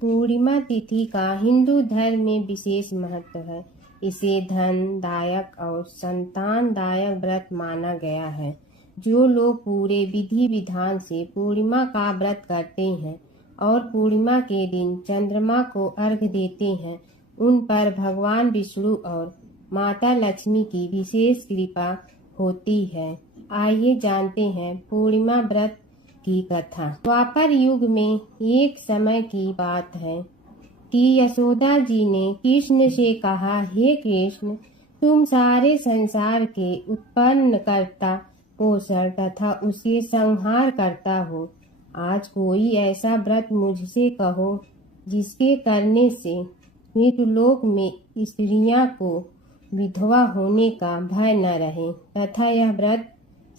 पूर्णिमा तिथि का हिंदू धर्म में विशेष महत्व है। इसे धनदायक और संतानदायक व्रत माना गया है। जो लोग पूरे विधि विधान से पूर्णिमा का व्रत करते हैं और पूर्णिमा के दिन चंद्रमा को अर्घ्य देते हैं, उन पर भगवान विष्णु और माता लक्ष्मी की विशेष कृपा होती है। आइए जानते हैं पूर्णिमा व्रत की कथा। द्वापर युग में एक समय की बात है कि यशोदा जी ने कृष्ण से कहा, हे कृष्ण, तुम सारे संसार के उत्पन्न करता, पोषण तथा उसके संहार करता हो। आज कोई ऐसा व्रत मुझसे कहो जिसके करने से मृत्युलोक में स्त्रियां को विधवा होने का भय न रहे तथा यह व्रत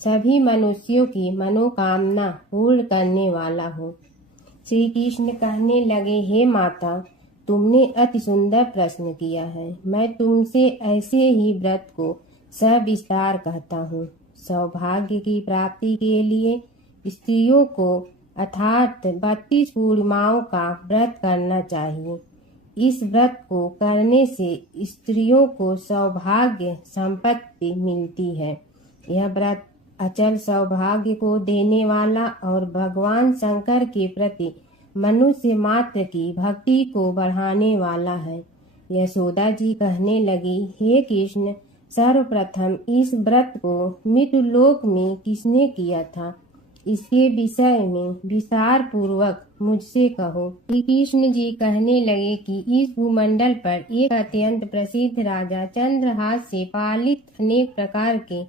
सभी मनुष्यों की मनोकामना पूर्ण करने वाला हो। श्री कृष्ण कहने लगे, हे माता, तुमने अति सुंदर प्रश्न किया है। मैं तुमसे ऐसे ही व्रत को सविस्तार कहता हूँ। सौभाग्य की प्राप्ति के लिए स्त्रियों को अर्थात 32 पूर्णिमाओं का व्रत करना चाहिए। इस व्रत को करने से स्त्रियों को सौभाग्य संपत्ति मिलती है। यह व्रत अचल सौभाग्य को देने वाला और भगवान शंकर के प्रति मनुष्य मात्र की भक्ति को बढ़ाने वाला है। यशोदा जी कहने लगी, हे कृष्ण, सर्वप्रथम इस व्रत को मृत्युलोक में किसने किया था, इसके विषय में विस्तार पूर्वक मुझसे कहो। श्री कृष्ण जी कहने लगे कि इस भूमंडल पर एक अत्यंत प्रसिद्ध राजा चंद्रहास से पालित अनेक प्रकार के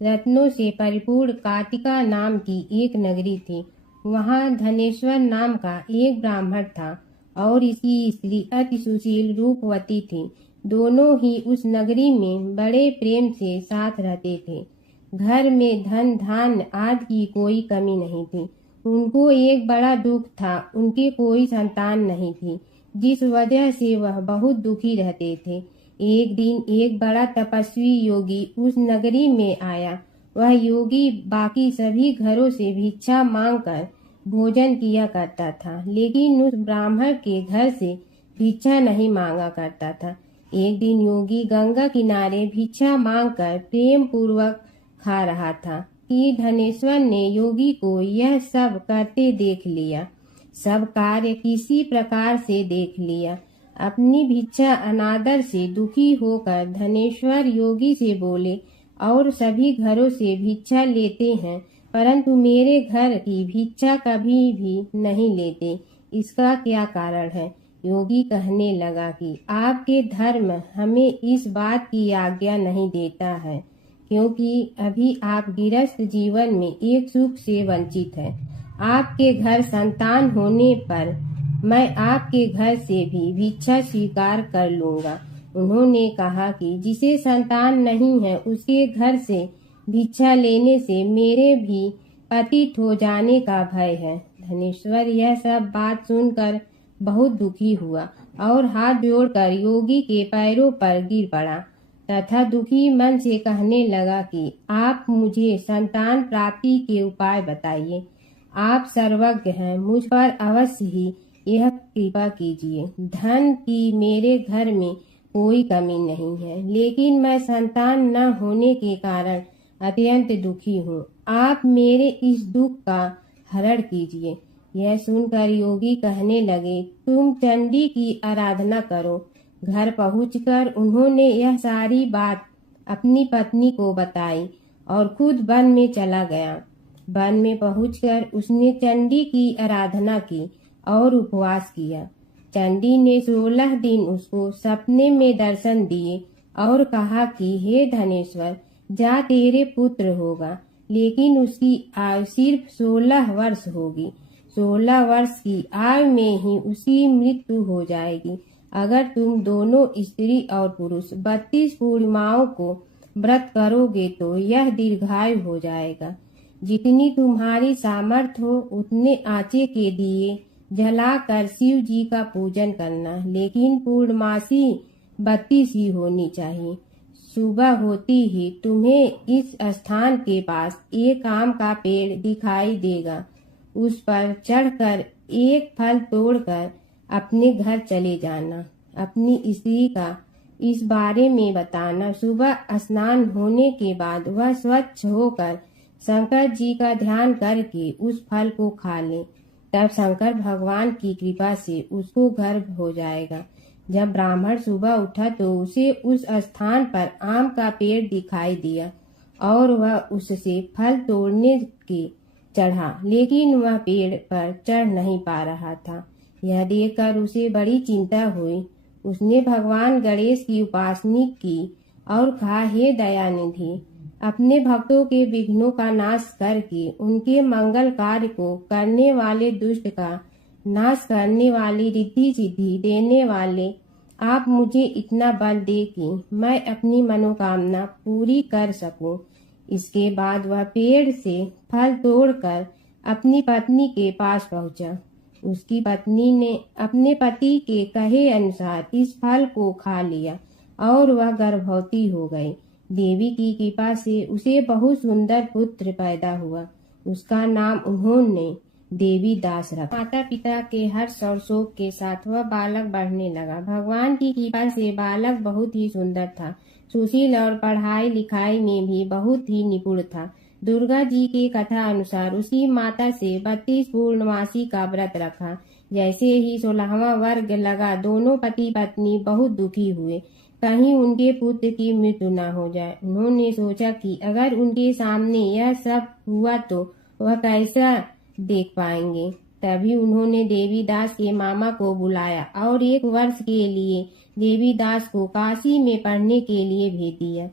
रत्नों से परिपूर्ण काटिका नाम की एक नगरी थी। वहाँ धनेश्वर नाम का एक ब्राह्मण था और इसकी स्त्री अति सुशील रूपवती थी। दोनों ही उस नगरी में बड़े प्रेम से साथ रहते थे। घर में धन धान्य आदि की कोई कमी नहीं थी। उनको एक बड़ा दुख था, उनकी कोई संतान नहीं थी, जिस वजह से वह बहुत दुखी रहते थे। एक दिन एक बड़ा तपस्वी योगी उस नगरी में आया। वह योगी बाकी सभी घरों से भिक्षा मांगकर भोजन किया करता था, लेकिन उस ब्राह्मण के घर से भिक्षा नहीं मांगा करता था। एक दिन योगी गंगा किनारे भिक्षा मांगकर प्रेम पूर्वक खा रहा था कि धनेश्वर ने योगी को यह सब करते देख लिया। सब कार्य किसी प्रकार से देख लिया। अपनी भिक्षा अनादर से दुखी होकर धनेश्वर योगी से बोले, और सभी घरों से भिक्षा लेते हैं, परंतु मेरे घर की भिक्षा कभी भी नहीं लेते, इसका क्या कारण है? योगी कहने लगा कि आपके धर्म हमें इस बात की आज्ञा नहीं देता है, क्योंकि अभी आप गृहस्थ जीवन में एक सुख से वंचित हैं। आपके घर संतान होने पर मैं आपके घर से भी भिक्षा स्वीकार कर लूंगा। उन्होंने कहा कि जिसे संतान नहीं है उसके घर से भिक्षा लेने से मेरे भी पतित हो जाने का भय है। धनेश्वर यह सब बात सुनकर बहुत दुखी हुआ और हाथ जोड़कर योगी के पैरों पर गिर पड़ा तथा दुखी मन से कहने लगा कि आप मुझे संतान प्राप्ति के उपाय बताइए। आप सर्वज्ञ हैं, मुझ पर अवश्य ही यह कृपा कीजिए। धन की मेरे घर में कोई कमी नहीं है, लेकिन मैं संतान न होने के कारण अत्यंत दुखी हूँ। आप मेरे इस दुख का हरण कीजिए। यह सुनकर योगी कहने लगे, तुम चंडी की आराधना करो। घर पहुंचकर उन्होंने यह सारी बात अपनी पत्नी को बताई और खुद वन में चला गया। वन में पहुंचकर उसने चंडी की आराधना की और उपवास किया। चंडी ने 16 दिन उसको सपने में दर्शन दिए और कहा कि हे धनेश्वर, जा तेरे पुत्र होगा, लेकिन उसकी आयु सिर्फ 16 वर्ष होगी। 16 वर्ष की आयु में ही उसकी मृत्यु हो जाएगी। अगर तुम दोनों स्त्री और पुरुष 32 पूर्णिमाओं को व्रत करोगे तो यह दीर्घायु हो जाएगा। जितनी तुम्हारी सामर्थ्य हो उतने आंचे के दिए जलाकर शिव जी का पूजन करना, लेकिन पूर्णमासी 32 ही होनी चाहिए। सुबह होती ही तुम्हें इस स्थान के पास एक आम का पेड़ दिखाई देगा। उस पर चढ़कर एक फल तोड़कर अपने घर चले जाना। अपनी स्त्री का इस बारे में बताना। सुबह स्नान होने के बाद वह स्वच्छ होकर शंकर जी का ध्यान करके उस फल को खा ले। तब शंकर भगवान की कृपा से उसको गर्भ हो जाएगा। जब ब्राह्मण सुबह उठा तो उसे उस स्थान पर आम का पेड़ दिखाई दिया और वह उससे फल तोड़ने के चढ़ा, लेकिन वह पेड़ पर चढ़ नहीं पा रहा था। यह देखकर उसे बड़ी चिंता हुई। उसने भगवान गणेश की उपासना की और कहा, हे दयानिधि, अपने भक्तों के विघ्नों का नाश करके उनके मंगल कार्य को करने वाले, दुष्ट का नाश करने वाले, रिद्धि सिद्धि देने वाले, आप मुझे इतना बल दे कि मैं अपनी मनोकामना पूरी कर सकूं। इसके बाद वह पेड़ से फल तोड़कर अपनी पत्नी के पास पहुंचा। उसकी पत्नी ने अपने पति के कहे अनुसार इस फल को खा लिया और वह गर्भवती हो गई। देवी की कृपा से उसे बहुत सुंदर पुत्र पैदा हुआ। उसका नाम उन्होंने देवी दास रखा। माता पिता के हर्ष और शोक के साथ वह बालक बढ़ने लगा। भगवान की कृपा से बालक बहुत ही सुंदर था, सुशील और पढ़ाई लिखाई में भी बहुत ही निपुण था। दुर्गा जी की कथा अनुसार उसकी माता से 32 पूर्णमासी का व्रत रखा। जैसे ही 16वां वर्ग लगा, दोनों पति पत्नी बहुत दुखी हुए, कहीं उनके पुत्र की मृत्यु न हो जाए। उन्होंने सोचा कि अगर उनके सामने यह सब हुआ तो वह कैसा देख पाएंगे। तभी उन्होंने देवीदास के मामा को बुलाया और 1 वर्ष के लिए देवीदास को काशी में पढ़ने के लिए भेज दिया।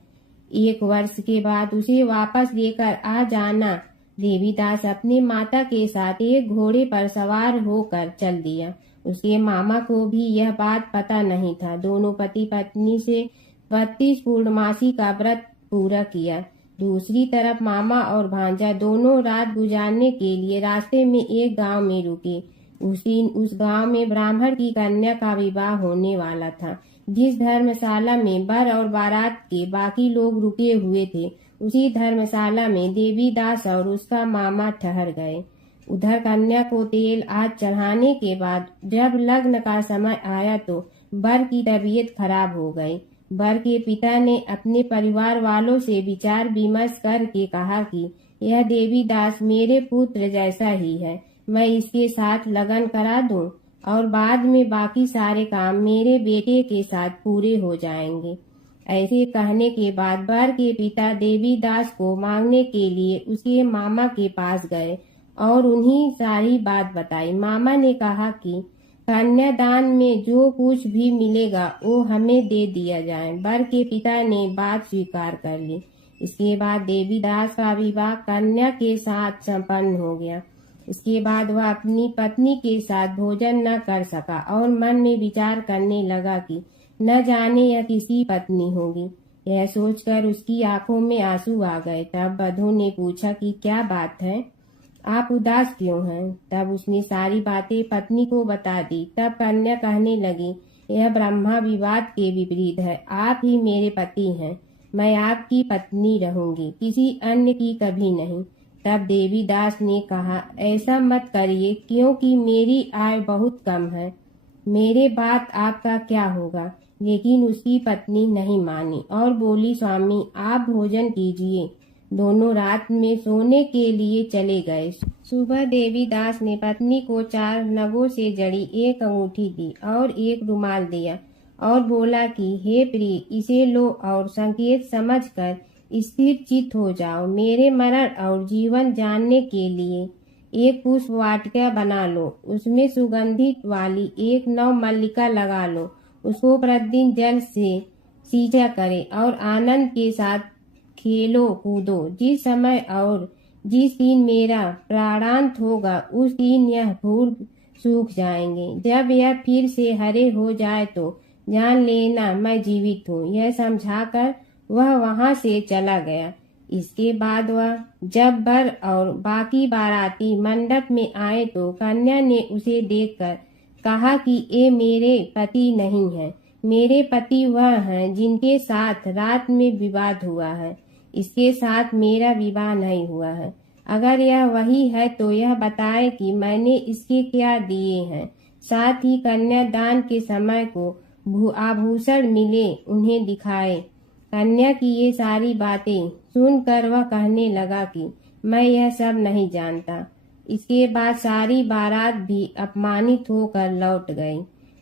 1 वर्ष के बाद उसे वापस लेकर आ जाना। देवीदास अपनी माता के साथ एक घोड़े पर सवार होकर चल दिया। उसके मामा को भी यह बात पता नहीं था। दोनों पति पत्नी से 32 पूर्णमासी का व्रत पूरा किया। दूसरी तरफ मामा और भांजा दोनों रात गुजारने के लिए रास्ते में एक गांव में रुके। उस दिन उस गांव में ब्राह्मण की कन्या का विवाह होने वाला था। जिस धर्मशाला में वर और बारात के बाकी लोग रुके हुए थे, उसी धर्मशाला में देवीदास और उसका मामा ठहर गए। उधर कन्या को तेल आज चढ़ाने के बाद जब लग्न का समय आया तो वर की तबीयत खराब हो गई। वर के पिता ने अपने परिवार वालों से विचार विमर्श करके कहा कि यह देवीदास मेरे पुत्र जैसा ही है, मैं इसके साथ लगन करा दूं और बाद में बाकी सारे काम मेरे बेटे के साथ पूरे हो जाएंगे। ऐसे कहने के बाद वर के पिता देवीदास को मांगने के लिए उसके मामा के पास गए और उन्हीं सारी बात बताई। मामा ने कहा कि कन्यादान में जो कुछ भी मिलेगा वो हमें दे दिया जाए। वर के पिता ने बात स्वीकार कर ली। इसके बाद देवीदास का विवाह कन्या के साथ संपन्न हो गया। इसके बाद वह अपनी पत्नी के साथ भोजन न कर सका और मन में विचार करने लगा कि न जाने यह किसी पत्नी होगी। यह सोचकर उसकी आंखों में आंसू आ गए। तब वधू ने पूछा कि क्या बात है, आप उदास क्यों हैं? तब उसने सारी बातें पत्नी को बता दी। तब कन्या कहने लगी, यह ब्रह्मा विवाद के विपरीत है। आप ही मेरे पति हैं, मैं आपकी पत्नी रहूंगी, किसी अन्य की कभी नहीं। तब देवीदास ने कहा, ऐसा मत करिए, क्योंकि मेरी आय बहुत कम है, मेरे बाद आपका क्या होगा। लेकिन उसकी पत्नी नहीं मानी और बोली, स्वामी आप भोजन कीजिए। दोनों रात में सोने के लिए चले गए। सुबह देवीदास ने पत्नी को 4 नगों से जड़ी एक अंगूठी दी और एक रुमाल दिया और बोला कि हे प्रिय, इसे लो और संकेत समझकर स्थिर चित्त हो जाओ। मेरे मरण और जीवन जानने के लिए एक पुष्प वाटिका बना लो, उसमें सुगंधित वाली एक नव मल्लिका लगा लो, उसको प्रतिदिन जल से सींचा करे और आनंद के साथ खेलो कूदो। जिस समय और जिस दिन मेरा प्राणांत होगा उस दिन यह फूल सूख जाएंगे। जब यह फिर से हरे हो जाए तो जान लेना मैं जीवित हूँ। यह समझाकर वह वहां से चला गया। इसके बाद वह जब वर और बाकी बाराती मंडप में आए तो कन्या ने उसे देखकर कहा कि ये मेरे पति नहीं है, मेरे पति वह हैं जिनके साथ रात में विवाद हुआ है, इसके साथ मेरा विवाह नहीं हुआ है। अगर यह वही है तो यह बताए कि मैंने इसके क्या दिए हैं। साथ ही कन्यादान के समय को आभूषण मिले उन्हें दिखाए। कन्या की ये सारी बातें सुनकर वह कहने लगा कि मैं यह सब नहीं जानता। इसके बाद सारी बारात भी अपमानित होकर लौट गई।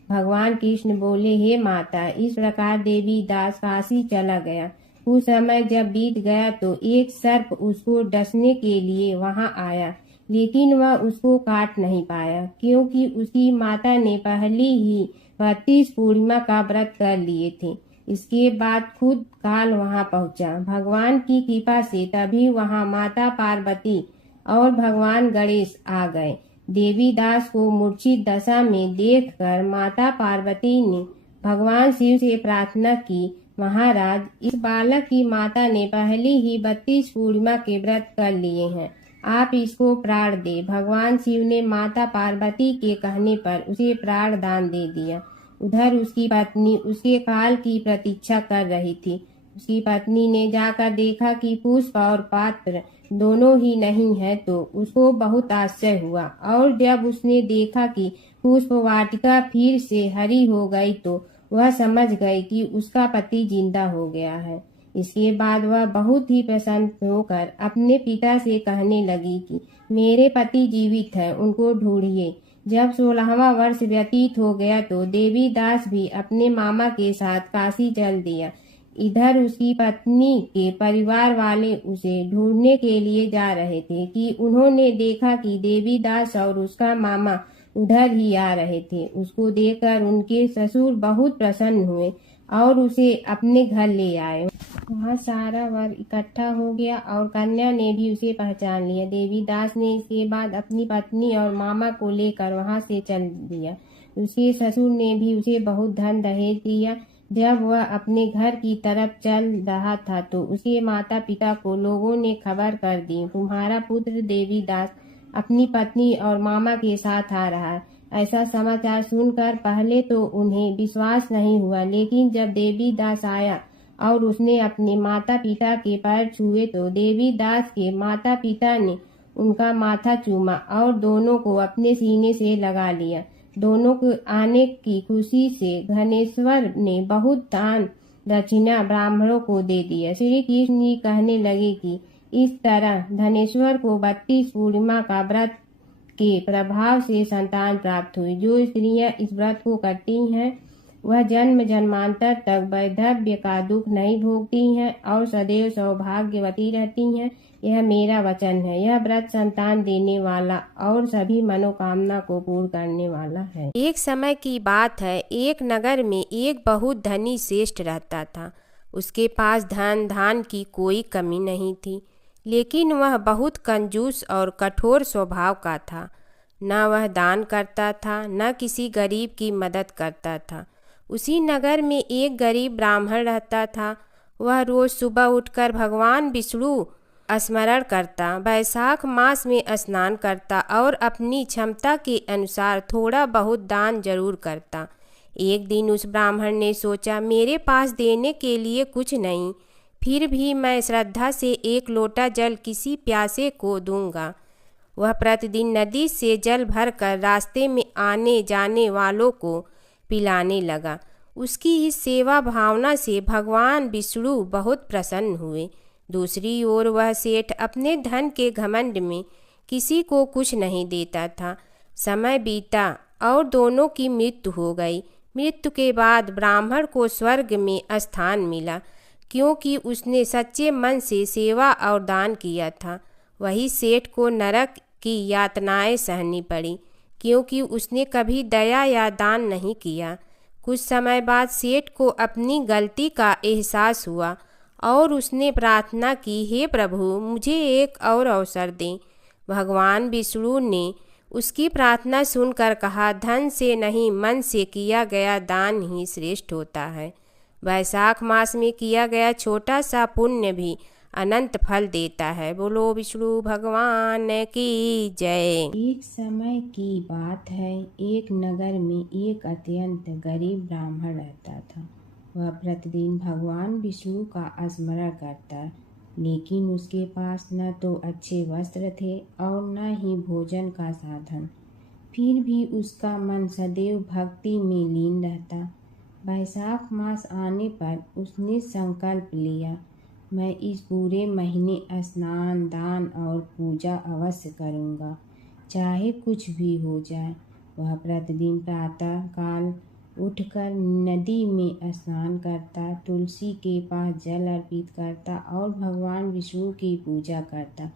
भगवान कृष्ण बोले, हे माता, इस प्रकार देवी दास काशी चला गया। कुछ समय जब बीत गया तो एक सर्प उसको डसने के लिए वहां आया, लेकिन वह उसको काट नहीं पाया, क्योंकि उसकी माता ने पहले ही 32 पूर्णिमा का व्रत कर लिए थे। इसके बाद खुद काल वहां पहुंचा। भगवान की कृपा से तभी वहां माता पार्वती और भगवान गणेश आ गए। देवी दास को मूर्छित दशा में देखकर माता पार्वती ने भगवान शिव से प्रार्थना की, महाराज, इस बालक की माता ने पहले ही 32 पूर्णिमा के व्रत कर लिए हैं, आप इसको प्राण दे। भगवान शिव ने माता पार्वती के कहने पर उसे प्राण दान दे दिया। उधर उसकी पत्नी उसके काल की प्रतीक्षा कर रही थी। उसकी पत्नी ने जाकर देखा कि पुष्प और पात्र दोनों ही नहीं है तो उसको बहुत आश्चर्य हुआ, और जब उसने देखा कि पुष्प वाटिका फिर से हरी हो गई तो वह समझ गई कि उसका पति जिंदा हो गया है। इसके बाद वह बहुत ही प्रसन्न होकर अपने पिता से कहने लगी कि मेरे पति जीवित हैं, उनको ढूंढिए। जब 16वां वर्ष व्यतीत हो गया तो देवी दास भी अपने मामा के साथ काशी चल दिया। इधर उसकी पत्नी के परिवार वाले उसे ढूंढने के लिए जा रहे थे कि उन्होंने देखा कि देवी दास और उसका मामा उधर ही आ रहे थे। उसको देखकर उनके ससुर बहुत प्रसन्न हुए और उसे अपने घर ले आए। वहाँ सारा वर इकट्ठा हो गया और कन्या ने भी उसे पहचान लिया। देवी दास ने इसके बाद अपनी पत्नी और मामा को लेकर वहाँ से चल दिया। उसके ससुर ने भी उसे बहुत धन दहेज दिया। जब वह अपने घर की तरफ चल रहा था तो उसके माता पिता को लोगों ने खबर कर दी, तुम्हारा पुत्र देवी दास अपनी पत्नी और मामा के साथ आ रहा है। ऐसा समाचार सुनकर पहले तो उन्हें विश्वास नहीं हुआ, लेकिन जब देवी दास आया और उसने अपने माता पिता के पैर छुए तो देवी दास के माता पिता ने उनका माथा चूमा और दोनों को अपने सीने से लगा लिया। दोनों को आने की खुशी से धनेश्वर ने बहुत दान दक्षिणा ब्राह्मणों को दे दिया। श्री कृष्ण जी कहने लगे कि इस तरह धनेश्वर को 32 पूर्णिमा का व्रत के प्रभाव से संतान प्राप्त हुई। जो स्त्रियां इस व्रत को करती हैं वह जन्म जन्मांतर तक वैधव्य का दुख नहीं भोगती हैं और सदैव सौभाग्यवती रहती हैं। यह मेरा वचन है। यह व्रत संतान देने वाला और सभी मनोकामना को पूर्ण करने वाला है। एक समय की बात है, एक नगर में एक बहुत धनी श्रेष्ठ रहता था। उसके पास धन धान की कोई कमी नहीं थी, लेकिन वह बहुत कंजूस और कठोर स्वभाव का था। न वह दान करता था, न किसी गरीब की मदद करता था। उसी नगर में एक गरीब ब्राह्मण रहता था। वह रोज सुबह उठकर भगवान विष्णु स्मरण करता, वैशाख मास में स्नान करता और अपनी क्षमता के अनुसार थोड़ा बहुत दान जरूर करता। एक दिन उस ब्राह्मण ने सोचा, मेरे पास देने के लिए कुछ नहीं, फिर भी मैं श्रद्धा से एक लोटा जल किसी प्यासे को दूंगा। वह प्रतिदिन नदी से जल भरकर रास्ते में आने जाने वालों को पिलाने लगा। उसकी इस सेवा भावना से भगवान विष्णु बहुत प्रसन्न हुए। दूसरी ओर वह सेठ अपने धन के घमंड में किसी को कुछ नहीं देता था। समय बीता और दोनों की मृत्यु हो गई। मृत्यु के बाद ब्राह्मण को स्वर्ग में स्थान मिला, क्योंकि उसने सच्चे मन से सेवा और दान किया था। वही सेठ को नरक की यातनाएं सहनी पड़ी, क्योंकि उसने कभी दया या दान नहीं किया। कुछ समय बाद सेठ को अपनी गलती का एहसास हुआ और उसने प्रार्थना की, हे प्रभु, मुझे एक और अवसर दें। भगवान विष्णु ने उसकी प्रार्थना सुनकर कहा, धन से नहीं, मन से किया गया दान ही श्रेष्ठ होता है। वैशाख मास में किया गया छोटा सा पुण्य भी अनंत फल देता है। बोलो विष्णु भगवान की जय। एक समय की बात है, एक नगर में एक अत्यंत गरीब ब्राह्मण रहता था। वह प्रतिदिन भगवान विष्णु का स्मरण करता, लेकिन उसके पास न तो अच्छे वस्त्र थे और न ही भोजन का साधन। फिर भी उसका मन सदैव भक्ति में लीन रहता। वैशाख मास आने पर उसने संकल्प लिया, मैं इस पूरे महीने स्नान, दान और पूजा अवश्य करूँगा, चाहे कुछ भी हो जाए। वह प्रतिदिन प्रातः काल उठकर नदी में स्नान करता, तुलसी के पास जल अर्पित करता और भगवान विष्णु की पूजा करता।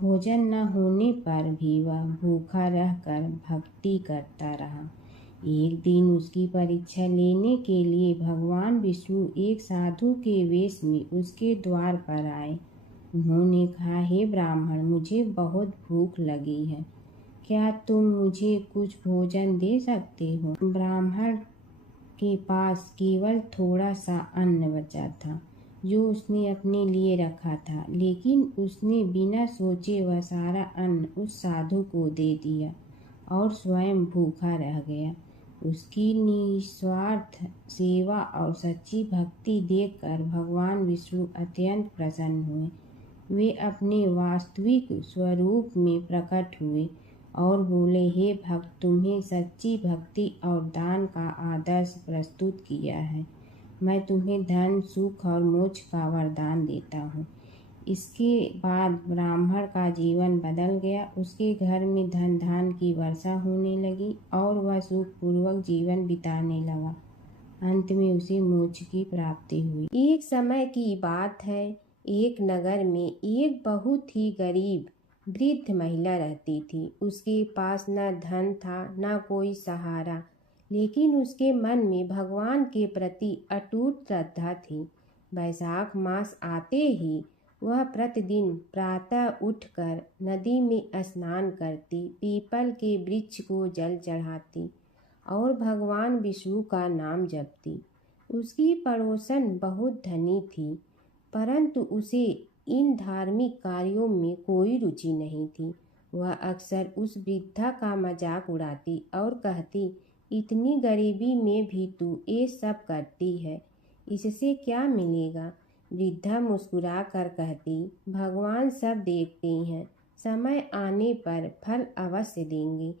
भोजन न होने पर भी वह भूखा रहकर भक्ति करता रहा। एक दिन उसकी परीक्षा लेने के लिए भगवान विष्णु एक साधु के वेश में उसके द्वार पर आए। उन्होंने कहा, हे ब्राह्मण, मुझे बहुत भूख लगी है, क्या तुम मुझे कुछ भोजन दे सकते हो? ब्राह्मण के पास केवल थोड़ा सा अन्न बचा था जो उसने अपने लिए रखा था, लेकिन उसने बिना सोचे वह सारा अन्न उस साधु को दे दिया और स्वयं भूखा रह गया। उसकी निस्वार्थ सेवा और सच्ची भक्ति देखकर भगवान विष्णु अत्यंत प्रसन्न हुए। वे अपने वास्तविक स्वरूप में प्रकट हुए और बोले, हे भक्त, तुम्हें सच्ची भक्ति और दान का आदर्श प्रस्तुत किया है। मैं तुम्हें धन, सुख और मोक्ष का वरदान देता हूँ। इसके बाद ब्राह्मण का जीवन बदल गया। उसके घर में धन धान की वर्षा होने लगी और वह सुखपूर्वक जीवन बिताने लगा। अंत में उसे मोक्ष की प्राप्ति हुई। एक समय की बात है, एक नगर में एक बहुत ही गरीब वृद्ध महिला रहती थी। उसके पास न धन था न कोई सहारा, लेकिन उसके मन में भगवान के प्रति अटूट श्रद्धा थी। वैशाख मास आते ही वह प्रतिदिन प्रातः उठकर नदी में स्नान करती, पीपल के वृक्ष को जल चढ़ाती और भगवान विष्णु का नाम जपती। उसकी पड़ोसन बहुत धनी थी, परंतु उसे इन धार्मिक कार्यों में कोई रुचि नहीं थी। वह अक्सर उस वृद्धा का मजाक उड़ाती और कहती, इतनी गरीबी में भी तू ये सब करती है, इससे क्या मिलेगा? वृद्धा मुस्कुरा कर कहती, भगवान सब देखते हैं, समय आने पर फल अवश्य देंगे।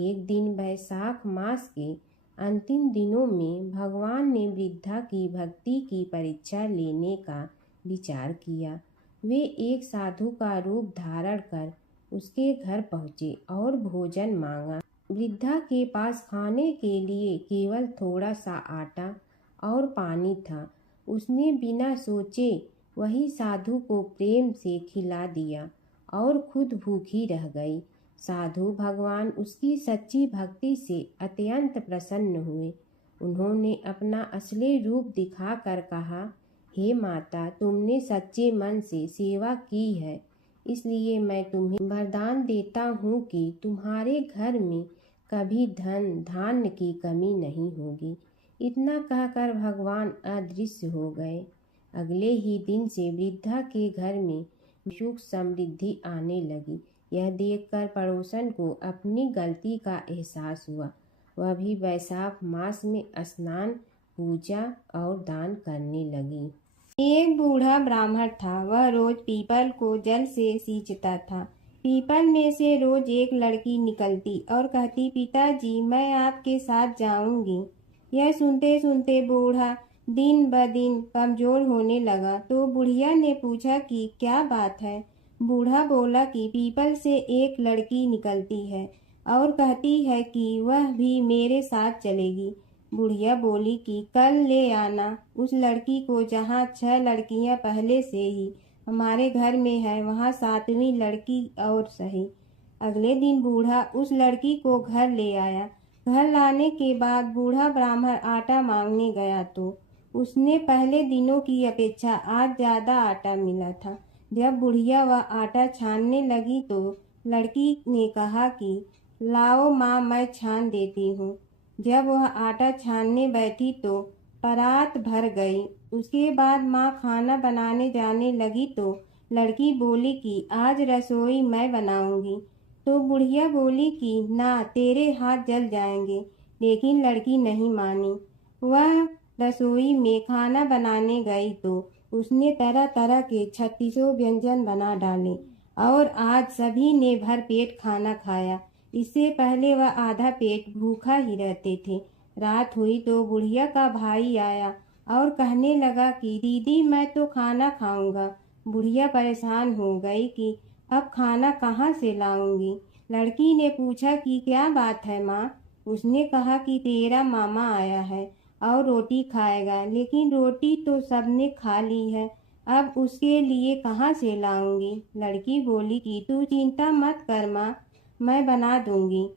एक दिन वैशाख मास के अंतिम दिनों में भगवान ने वृद्धा की भक्ति की परीक्षा लेने का विचार किया। वे एक साधु का रूप धारण कर उसके घर पहुँचे और भोजन मांगा। वृद्धा के पास खाने के लिए केवल थोड़ा सा आटा और पानी था। उसने बिना सोचे वही साधु को प्रेम से खिला दिया और खुद भूखी रह गई। साधु भगवान उसकी सच्ची भक्ति से अत्यंत प्रसन्न हुए। उन्होंने अपना असली रूप दिखाकर कहा, हे माता, तुमने सच्चे मन से सेवा की है, इसलिए मैं तुम्हें वरदान देता हूँ कि तुम्हारे घर में कभी धन धान्य की कमी नहीं होगी। इतना कहकर भगवान अदृश्य हो गए। अगले ही दिन से वृद्धा के घर में सुख समृद्धि आने लगी। यह देखकर पड़ोसन को अपनी गलती का एहसास हुआ। वह भी वैशाख मास में स्नान, पूजा और दान करने लगी। एक बूढ़ा ब्राह्मण था। वह रोज पीपल को जल से सींचता था। पीपल में से रोज एक लड़की निकलती और कहती, पिताजी, मैं आपके साथ जाऊंगी। यह सुनते सुनते बूढ़ा दिन ब दिन कमजोर होने लगा। तो बुढ़िया ने पूछा कि क्या बात है। बूढ़ा बोला कि पीपल से एक लड़की निकलती है और कहती है कि वह भी मेरे साथ चलेगी। बुढ़िया बोली कि कल ले आना उस लड़की को, जहाँ 6 लड़कियां पहले से ही हमारे घर में है, वहाँ 7वीं लड़की और सही। अगले दिन बूढ़ा उस लड़की को घर ले आया। घर लाने के बाद बूढ़ा ब्राह्मण आटा मांगने गया तो उसने पहले दिनों की अपेक्षा आज ज्यादा आटा मिला था। जब बुढ़िया वह आटा छानने लगी तो लड़की ने कहा कि लाओ माँ, मैं छान देती हूँ। जब वह आटा छानने बैठी तो परात भर गई। उसके बाद माँ खाना बनाने जाने लगी तो लड़की बोली कि आज रसोई मैं बनाऊंगी। तो बुढ़िया बोली कि ना, तेरे हाथ जल जाएंगे। लेकिन लड़की नहीं मानी। वह रसोई में खाना बनाने गई तो उसने तरह तरह के 36 व्यंजन बना डाले और आज सभी ने भर पेट खाना खाया। इससे पहले वह आधा पेट भूखा ही रहते थे। रात हुई तो बुढ़िया का भाई आया और कहने लगा कि दीदी मैं तो खाना खाऊंगा। बुढ़िया परेशान हो गई कि अब खाना कहाँ से लाऊंगी। लड़की ने पूछा कि क्या बात है माँ। उसने कहा कि तेरा मामा आया है और रोटी खाएगा, लेकिन रोटी तो सबने खा ली है, अब उसके लिए कहाँ से लाऊंगी। लड़की बोली कि तू चिंता मत कर माँ, मैं बना दूंगी।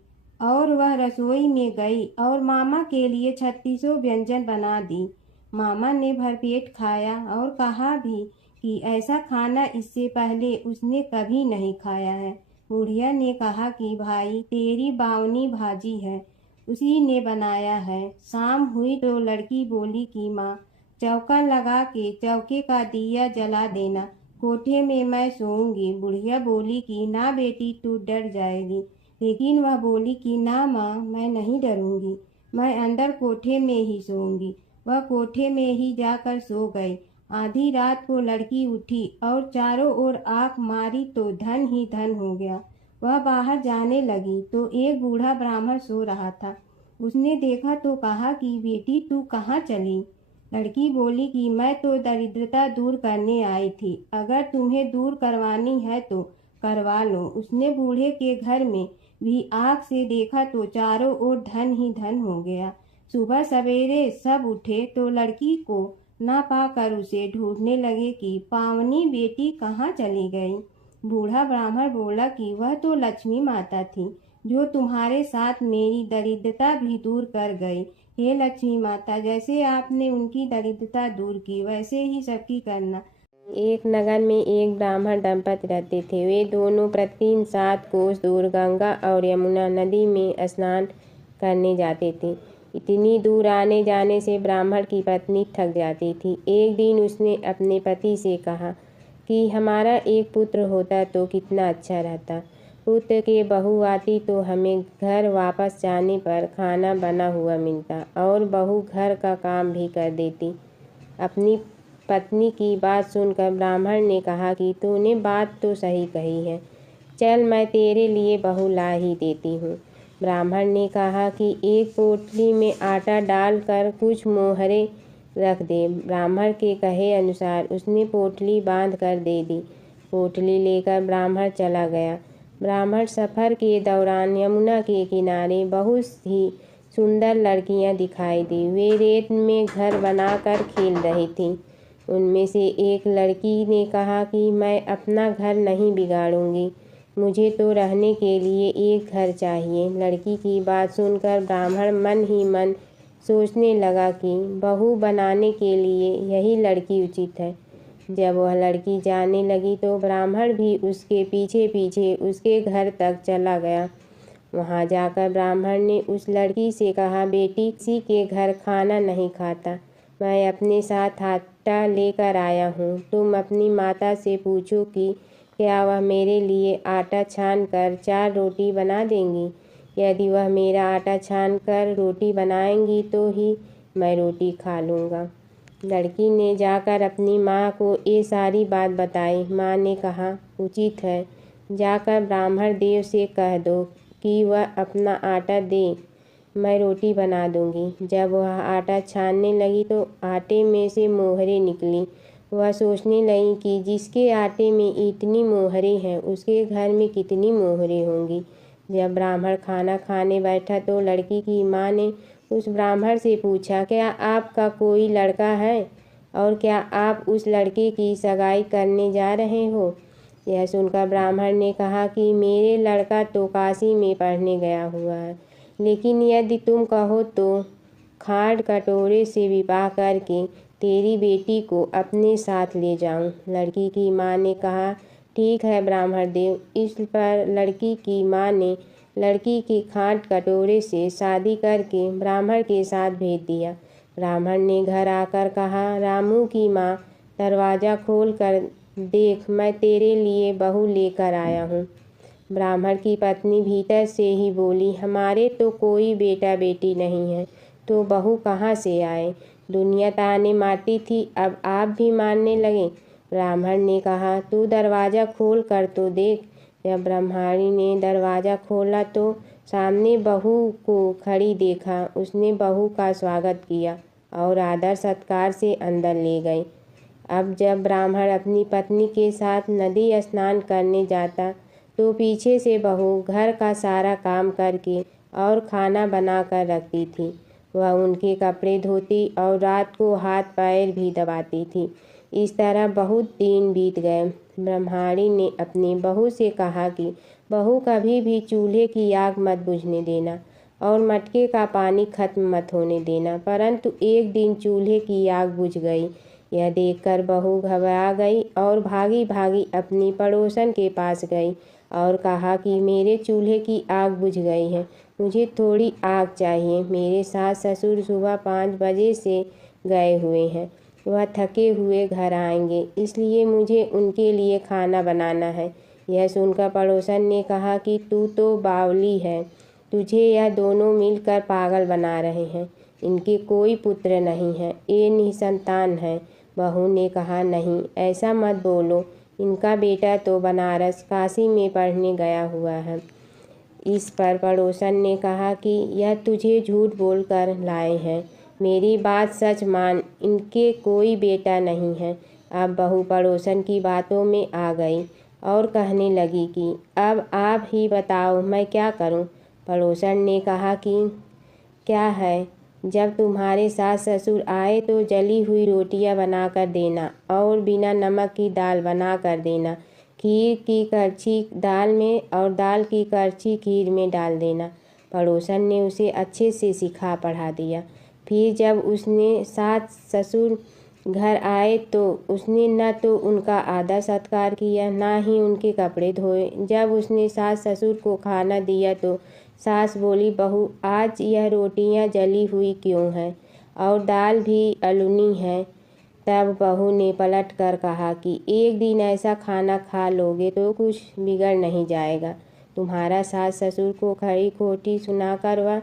और वह रसोई में गई और मामा के लिए 3600 व्यंजन बना दी। मामा ने भरपेट खाया और कहा भी कि ऐसा खाना इससे पहले उसने कभी नहीं खाया है। बुढ़िया ने कहा कि भाई तेरी बावनी भाजी है, उसी ने बनाया है। शाम हुई तो लड़की बोली कि माँ चौका लगा के चौके का दिया जला देना, कोठे में मैं सोऊंगी। बुढ़िया बोली कि ना बेटी तू डर जाएगी। लेकिन वह बोली कि ना माँ मैं नहीं डरूंगी, मैं अंदर कोठे में ही सोऊंगी। वह कोठे में ही जाकर सो गई। आधी रात को लड़की उठी और चारों ओर आंख मारी तो धन ही धन हो गया। वह बाहर जाने लगी तो एक बूढ़ा ब्राह्मण सो रहा था। उसने देखा तो कहा कि बेटी तू कहाँ चली। लड़की बोली कि मैं तो दरिद्रता दूर करने आई थी, अगर तुम्हें दूर करवानी है तो करवा लो। उसने बूढ़े के घर में भी आँख से देखा तो चारों ओर धन ही धन हो गया। सुबह सवेरे सब उठे तो लड़की को ना पाकर उसे ढूंढने लगे कि पावनी बेटी कहाँ चली गई। बूढ़ा ब्राह्मण बोला कि वह तो लक्ष्मी माता थी, जो तुम्हारे साथ मेरी दरिद्रता भी दूर कर गई। हे लक्ष्मी माता, जैसे आपने उनकी दरिद्रता दूर की वैसे ही सबकी करना। एक नगर में एक ब्राह्मण दंपति रहते थे। वे दोनों प्रतिदिन 7 कोस दूर गंगा और यमुना नदी में स्नान करने जाते थे। इतनी दूर आने जाने से ब्राह्मण की पत्नी थक जाती थी। एक दिन उसने अपने पति से कहा कि हमारा एक पुत्र होता तो कितना अच्छा रहता। पुत्र के बहू आती तो हमें घर वापस जाने पर खाना बना हुआ मिलता और बहू घर का काम भी कर देती। अपनी पत्नी की बात सुनकर ब्राह्मण ने कहा कि तूने बात तो सही कही है, चल मैं तेरे लिए बहू ला ही देती हूँ। ब्राह्मण ने कहा कि एक पोटली में आटा डालकर कुछ मोहरे रख दे। ब्राह्मण के कहे अनुसार उसने पोटली बांध कर दे दी। पोटली लेकर ब्राह्मण चला गया। ब्राह्मण सफ़र के दौरान यमुना के किनारे बहुत ही सुंदर लड़कियां दिखाई दी। वे रेत में घर बनाकर खेल रही थीं। उनमें से एक लड़की ने कहा कि मैं अपना घर नहीं बिगाड़ूंगी, मुझे तो रहने के लिए एक घर चाहिए। लड़की की बात सुनकर ब्राह्मण मन ही मन सोचने लगा कि बहू बनाने के लिए यही लड़की उचित है। जब वह लड़की जाने लगी तो ब्राह्मण भी उसके पीछे पीछे उसके घर तक चला गया। वहाँ जाकर ब्राह्मण ने उस लड़की से कहा, बेटी किसी के घर खाना नहीं खाता, मैं अपने साथ आटा लेकर आया हूँ। तुम अपनी माता से पूछो कि क्या वह मेरे लिए आटा छान कर 4 रोटी बना देंगी। यदि वह मेरा आटा छान कर रोटी बनाएंगी तो ही मैं रोटी खा लूँगा। लड़की ने जाकर अपनी माँ को ये सारी बात बताई। माँ ने कहा, उचित है, जाकर ब्राह्मण देव से कह दो कि वह अपना आटा दे, मैं रोटी बना दूंगी। जब वह आटा छानने लगी तो आटे में से मोहरें निकली। वह सोचने लगी कि जिसके आटे में इतनी मोहरें हैं उसके घर में कितनी मोहरें होंगी। जब ब्राह्मण खाना खाने बैठा तो लड़की की माँ ने उस ब्राह्मण से पूछा, क्या आपका कोई लड़का है और क्या आप उस लड़के की सगाई करने जा रहे हो। यह सुनकर ब्राह्मण ने कहा कि मेरे लड़का तो काशी में पढ़ने गया हुआ है, लेकिन यदि तुम कहो तो खाड़ कटोरे से विवाह करके तेरी बेटी को अपने साथ ले जाऊं। लड़की की माँ ने कहा, ठीक है ब्राह्मण देव। इस पर लड़की की माँ ने लड़की की खाट कटोरे से शादी करके ब्राह्मण के साथ भेज दिया। ब्राह्मण ने घर आकर कहा, रामू की माँ, दरवाज़ा खोल कर देख, मैं तेरे लिए बहू लेकर आया हूँ। ब्राह्मण की पत्नी भीतर से ही बोली, हमारे तो कोई बेटा बेटी नहीं है, तो बहू कहाँ से आए। दुनिया ताने मारती थी, अब आप भी मारने लगे। ब्राह्मण ने कहा, तू दरवाज़ा खोल कर तो देख, जब ब्रह्माणी ने दरवाज़ा खोला तो सामने बहू को खड़ी देखा। उसने बहू का स्वागत किया और आदर सत्कार से अंदर ले गई। अब जब ब्राह्मण अपनी पत्नी के साथ नदी स्नान करने जाता तो पीछे से बहू घर का सारा काम करके और खाना बना कर रखती थी। वह उनके कपड़े धोती और रात को हाथ पैर भी दबाती थी। इस तरह बहुत दिन बीत गए। ब्रह्माणी ने अपनी बहू से कहा कि बहू कभी भी चूल्हे की आग मत बुझने देना और मटके का पानी खत्म मत होने देना। परंतु एक दिन चूल्हे की आग बुझ गई। यह देखकर बहू घबरा गई और भागी भागी अपनी पड़ोसन के पास गई और कहा कि मेरे चूल्हे की आग बुझ गई है, मुझे थोड़ी आग चाहिए। मेरे सास ससुर सुबह 5 बजे से गए हुए हैं, वह थके हुए घर आएंगे, इसलिए मुझे उनके लिए खाना बनाना है। यह सुनकर पड़ोसन ने कहा कि तू तो बावली है, तुझे यह दोनों मिलकर पागल बना रहे हैं। इनके कोई पुत्र नहीं है, ये निसंतान है। बहू ने कहा नहीं, ऐसा मत बोलो, इनका बेटा तो बनारस काशी में पढ़ने गया हुआ है। इस पर पड़ोसन ने कहा कि यह तुझे झूठ बोलकर लाए हैं, मेरी बात सच मान, इनके कोई बेटा नहीं है। अब बहू पड़ोसन की बातों में आ गई और कहने लगी कि अब आप ही बताओ मैं क्या करूं। पड़ोसन ने कहा कि क्या है, जब तुम्हारे सास ससुर आए तो जली हुई रोटियां बना कर देना और बिना नमक की दाल बना कर देना। खीर की करछी दाल में और दाल की करछी खीर में डाल देना। पड़ोसन ने उसे अच्छे से सिखा पढ़ा दिया। फिर जब उसने सास ससुर घर आए तो उसने न तो उनका आदर सत्कार किया, ना ही उनके कपड़े धोए। जब उसने सास ससुर को खाना दिया तो सास बोली, बहू आज यह रोटियां जली हुई क्यों हैं और दाल भी अलूनी है। तब बहू ने पलट कर कहा कि एक दिन ऐसा खाना खा लोगे तो कुछ बिगड़ नहीं जाएगा। तुम्हारा सास ससुर को खड़ी खोटी सुनाकर वह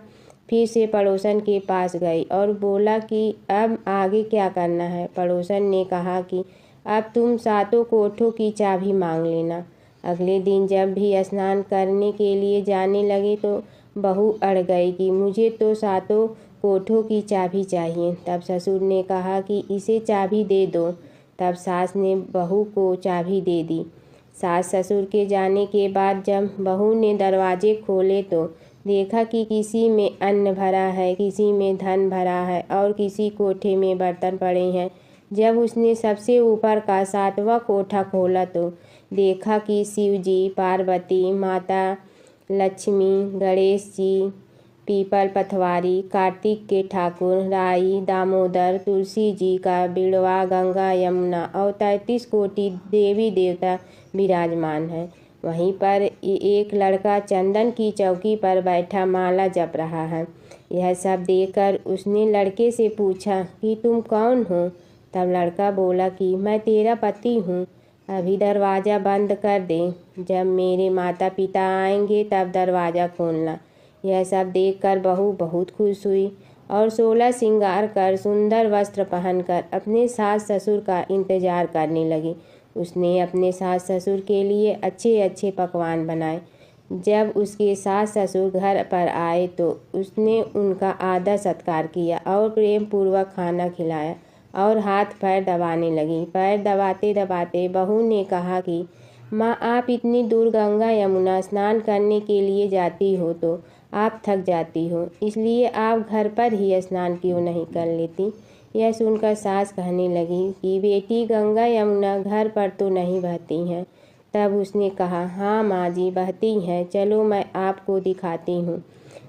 फिर से पड़ोसन के पास गई और बोला कि अब आगे क्या करना है। पड़ोसन ने कहा कि अब तुम सातों कोठों की चाबी मांग लेना। अगले दिन जब भी स्नान करने के लिए जाने लगे तो बहू अड़ गई कि मुझे तो सातों कोठों की चाबी चाहिए। तब ससुर ने कहा कि इसे चाबी दे दो। तब सास ने बहू को चाबी दे दी। सास ससुर के जाने के बाद जब बहू ने दरवाजे खोले तो देखा कि किसी में अन्न भरा है, किसी में धन भरा है और किसी कोठे में बर्तन पड़े हैं। जब उसने सबसे ऊपर का 7वां कोठा खोला तो देखा कि शिव जी, पार्वती माता, लक्ष्मी, गणेश जी, पीपल पथवारी, कार्तिक के ठाकुर, राई, दामोदर, तुलसी जी का बिड़वा, गंगा यमुना और 33 कोटि देवी देवता विराजमान है। वहीं पर एक लड़का चंदन की चौकी पर बैठा माला जप रहा है। यह सब देखकर उसने लड़के से पूछा कि तुम कौन हो। तब लड़का बोला कि मैं तेरा पति हूँ, अभी दरवाज़ा बंद कर दे, जब मेरे माता पिता आएंगे तब दरवाज़ा खोलना। यह सब देखकर बहू बहुत खुश हुई और 16 श्रृंगार कर सुंदर वस्त्र पहनकर अपने सास ससुर का इंतजार करने लगी। उसने अपने सास ससुर के लिए अच्छे अच्छे पकवान बनाए। जब उसके सास ससुर घर पर आए तो उसने उनका आदर सत्कार किया और प्रेम पूर्वक खाना खिलाया और हाथ पैर दबाने लगी। पैर दबाते दबाते बहू ने कहा कि माँ, आप इतनी दूर गंगा यमुना स्नान करने के लिए जाती हो तो आप थक जाती हो, इसलिए आप घर पर ही स्नान क्यों नहीं कर लेती। यह सुनकर सास कहने लगी कि बेटी, गंगा यमुना घर पर तो नहीं बहती हैं। तब उसने कहा, हाँ माँ जी, बहती हैं, चलो मैं आपको दिखाती हूँ।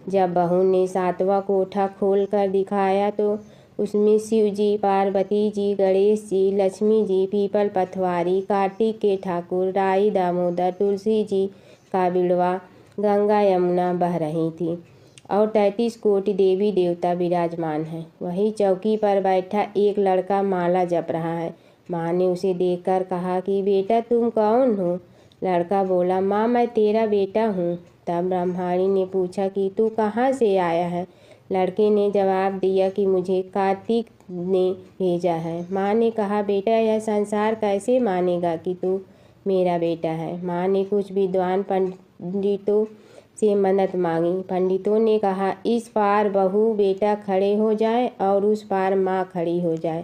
जब बहू ने 7वां कोठा खोल कर दिखाया तो उसमें शिव जी, पार्वती जी, गणेश जी, लक्ष्मी जी, पीपल पथवारी, कार्तिक के ठाकुर, राई, दामोदर, तुलसी जी का बिड़वा, गंगा यमुना बह रही थी और 33 कोटि देवी देवता विराजमान हैं। वहीं चौकी पर बैठा एक लड़का माला जप रहा है। माँ ने उसे देखकर कहा कि बेटा, तुम कौन हो। लड़का बोला, माँ, मैं तेरा बेटा हूँ। तब ब्रह्माणी ने पूछा कि तू कहाँ से आया है। लड़के ने जवाब दिया कि मुझे कार्तिक ने भेजा है। माँ ने कहा, बेटा, यह संसार कैसे मानेगा कि तू मेरा बेटा है। माँ ने कुछ विद्वान पंडितों से मदद मांगी। पंडितों ने कहा, इस पार बहू बेटा खड़े हो जाए और उस पार माँ खड़ी हो जाए।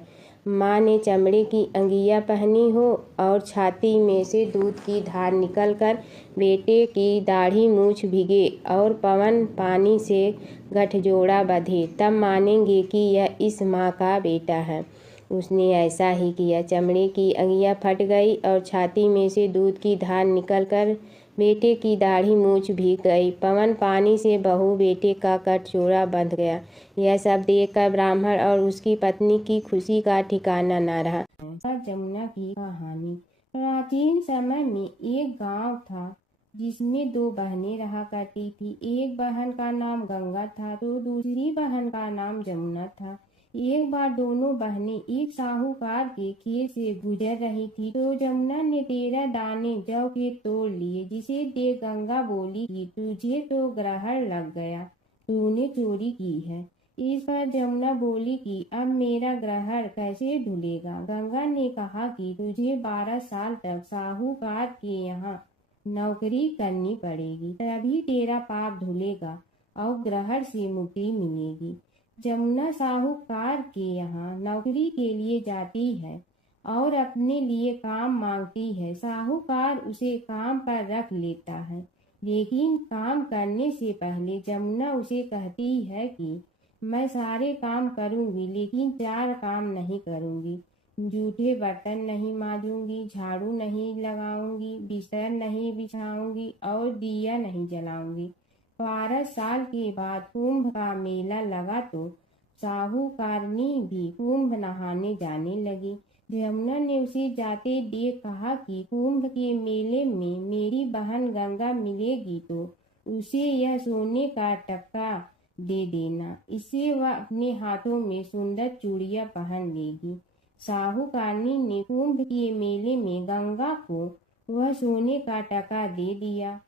माँ ने चमड़े की अंगिया पहनी हो और छाती में से दूध की धार निकलकर बेटे की दाढ़ी मूछ भिगे और पवन पानी से गठजोड़ा बंधे, तब मानेंगे कि यह इस माँ का बेटा है। उसने ऐसा ही किया। चमड़े की अंगिया फट गई और छाती में से दूध की धार निकलकर बेटे की दाढ़ी मूछ भीग गई। पवन पानी से बहू बेटे का गठजोड़ा बंध गया। यह सब देखकर ब्राह्मण और उसकी पत्नी की खुशी का ठिकाना न रहा। जमुना की कहानी। प्राचीन समय में एक गांव था जिसमें दो बहनें रहा करती थी। एक बहन का नाम गंगा था तो दूसरी बहन का नाम जमुना था। एक बार दोनों बहनें एक साहूकार के खेत से गुजर रही थी तो जमुना ने 13 दाने जौ के तोड़ लिए, जिसे देख गंगा बोली कि तुझे तो ग्रहण लग गया, तूने चोरी की है। इस पर जमुना बोली कि अब मेरा ग्रहण कैसे धुलेगा। गंगा ने कहा कि तुझे 12 साल तक साहूकार के यहाँ नौकरी करनी पड़ेगी, तभी तेरा पाप धुलेगा और ग्रहण से मुक्ति मिलेगी। जमुना साहूकार के यहाँ नौकरी के लिए जाती है और अपने लिए काम मांगती है। साहूकार उसे काम पर रख लेता है, लेकिन काम करने से पहले जमुना उसे कहती है कि मैं सारे काम करूंगी लेकिन 4 काम नहीं करूंगी। जूठे बर्तन नहीं मांजूंगी, झाड़ू नहीं लगाऊंगी, बिस्तर नहीं बिछाऊंगी और दिया नहीं जलाऊंगी। 12 साल के बाद कुंभ का मेला लगा तो साहूकारनी भी कुंभ नहाने जाने लगी। जमुना ने उसे जाते देख कहा कि कुंभ के मेले में मेरी बहन गंगा मिलेगी तो उसे यह सोने का टक्का दे देना, इससे वह अपने हाथों में सुंदर चूड़ियां पहन लेगी। साहूकारनी ने कुंभ के मेले में गंगा को वह सोने का टका दे दिया।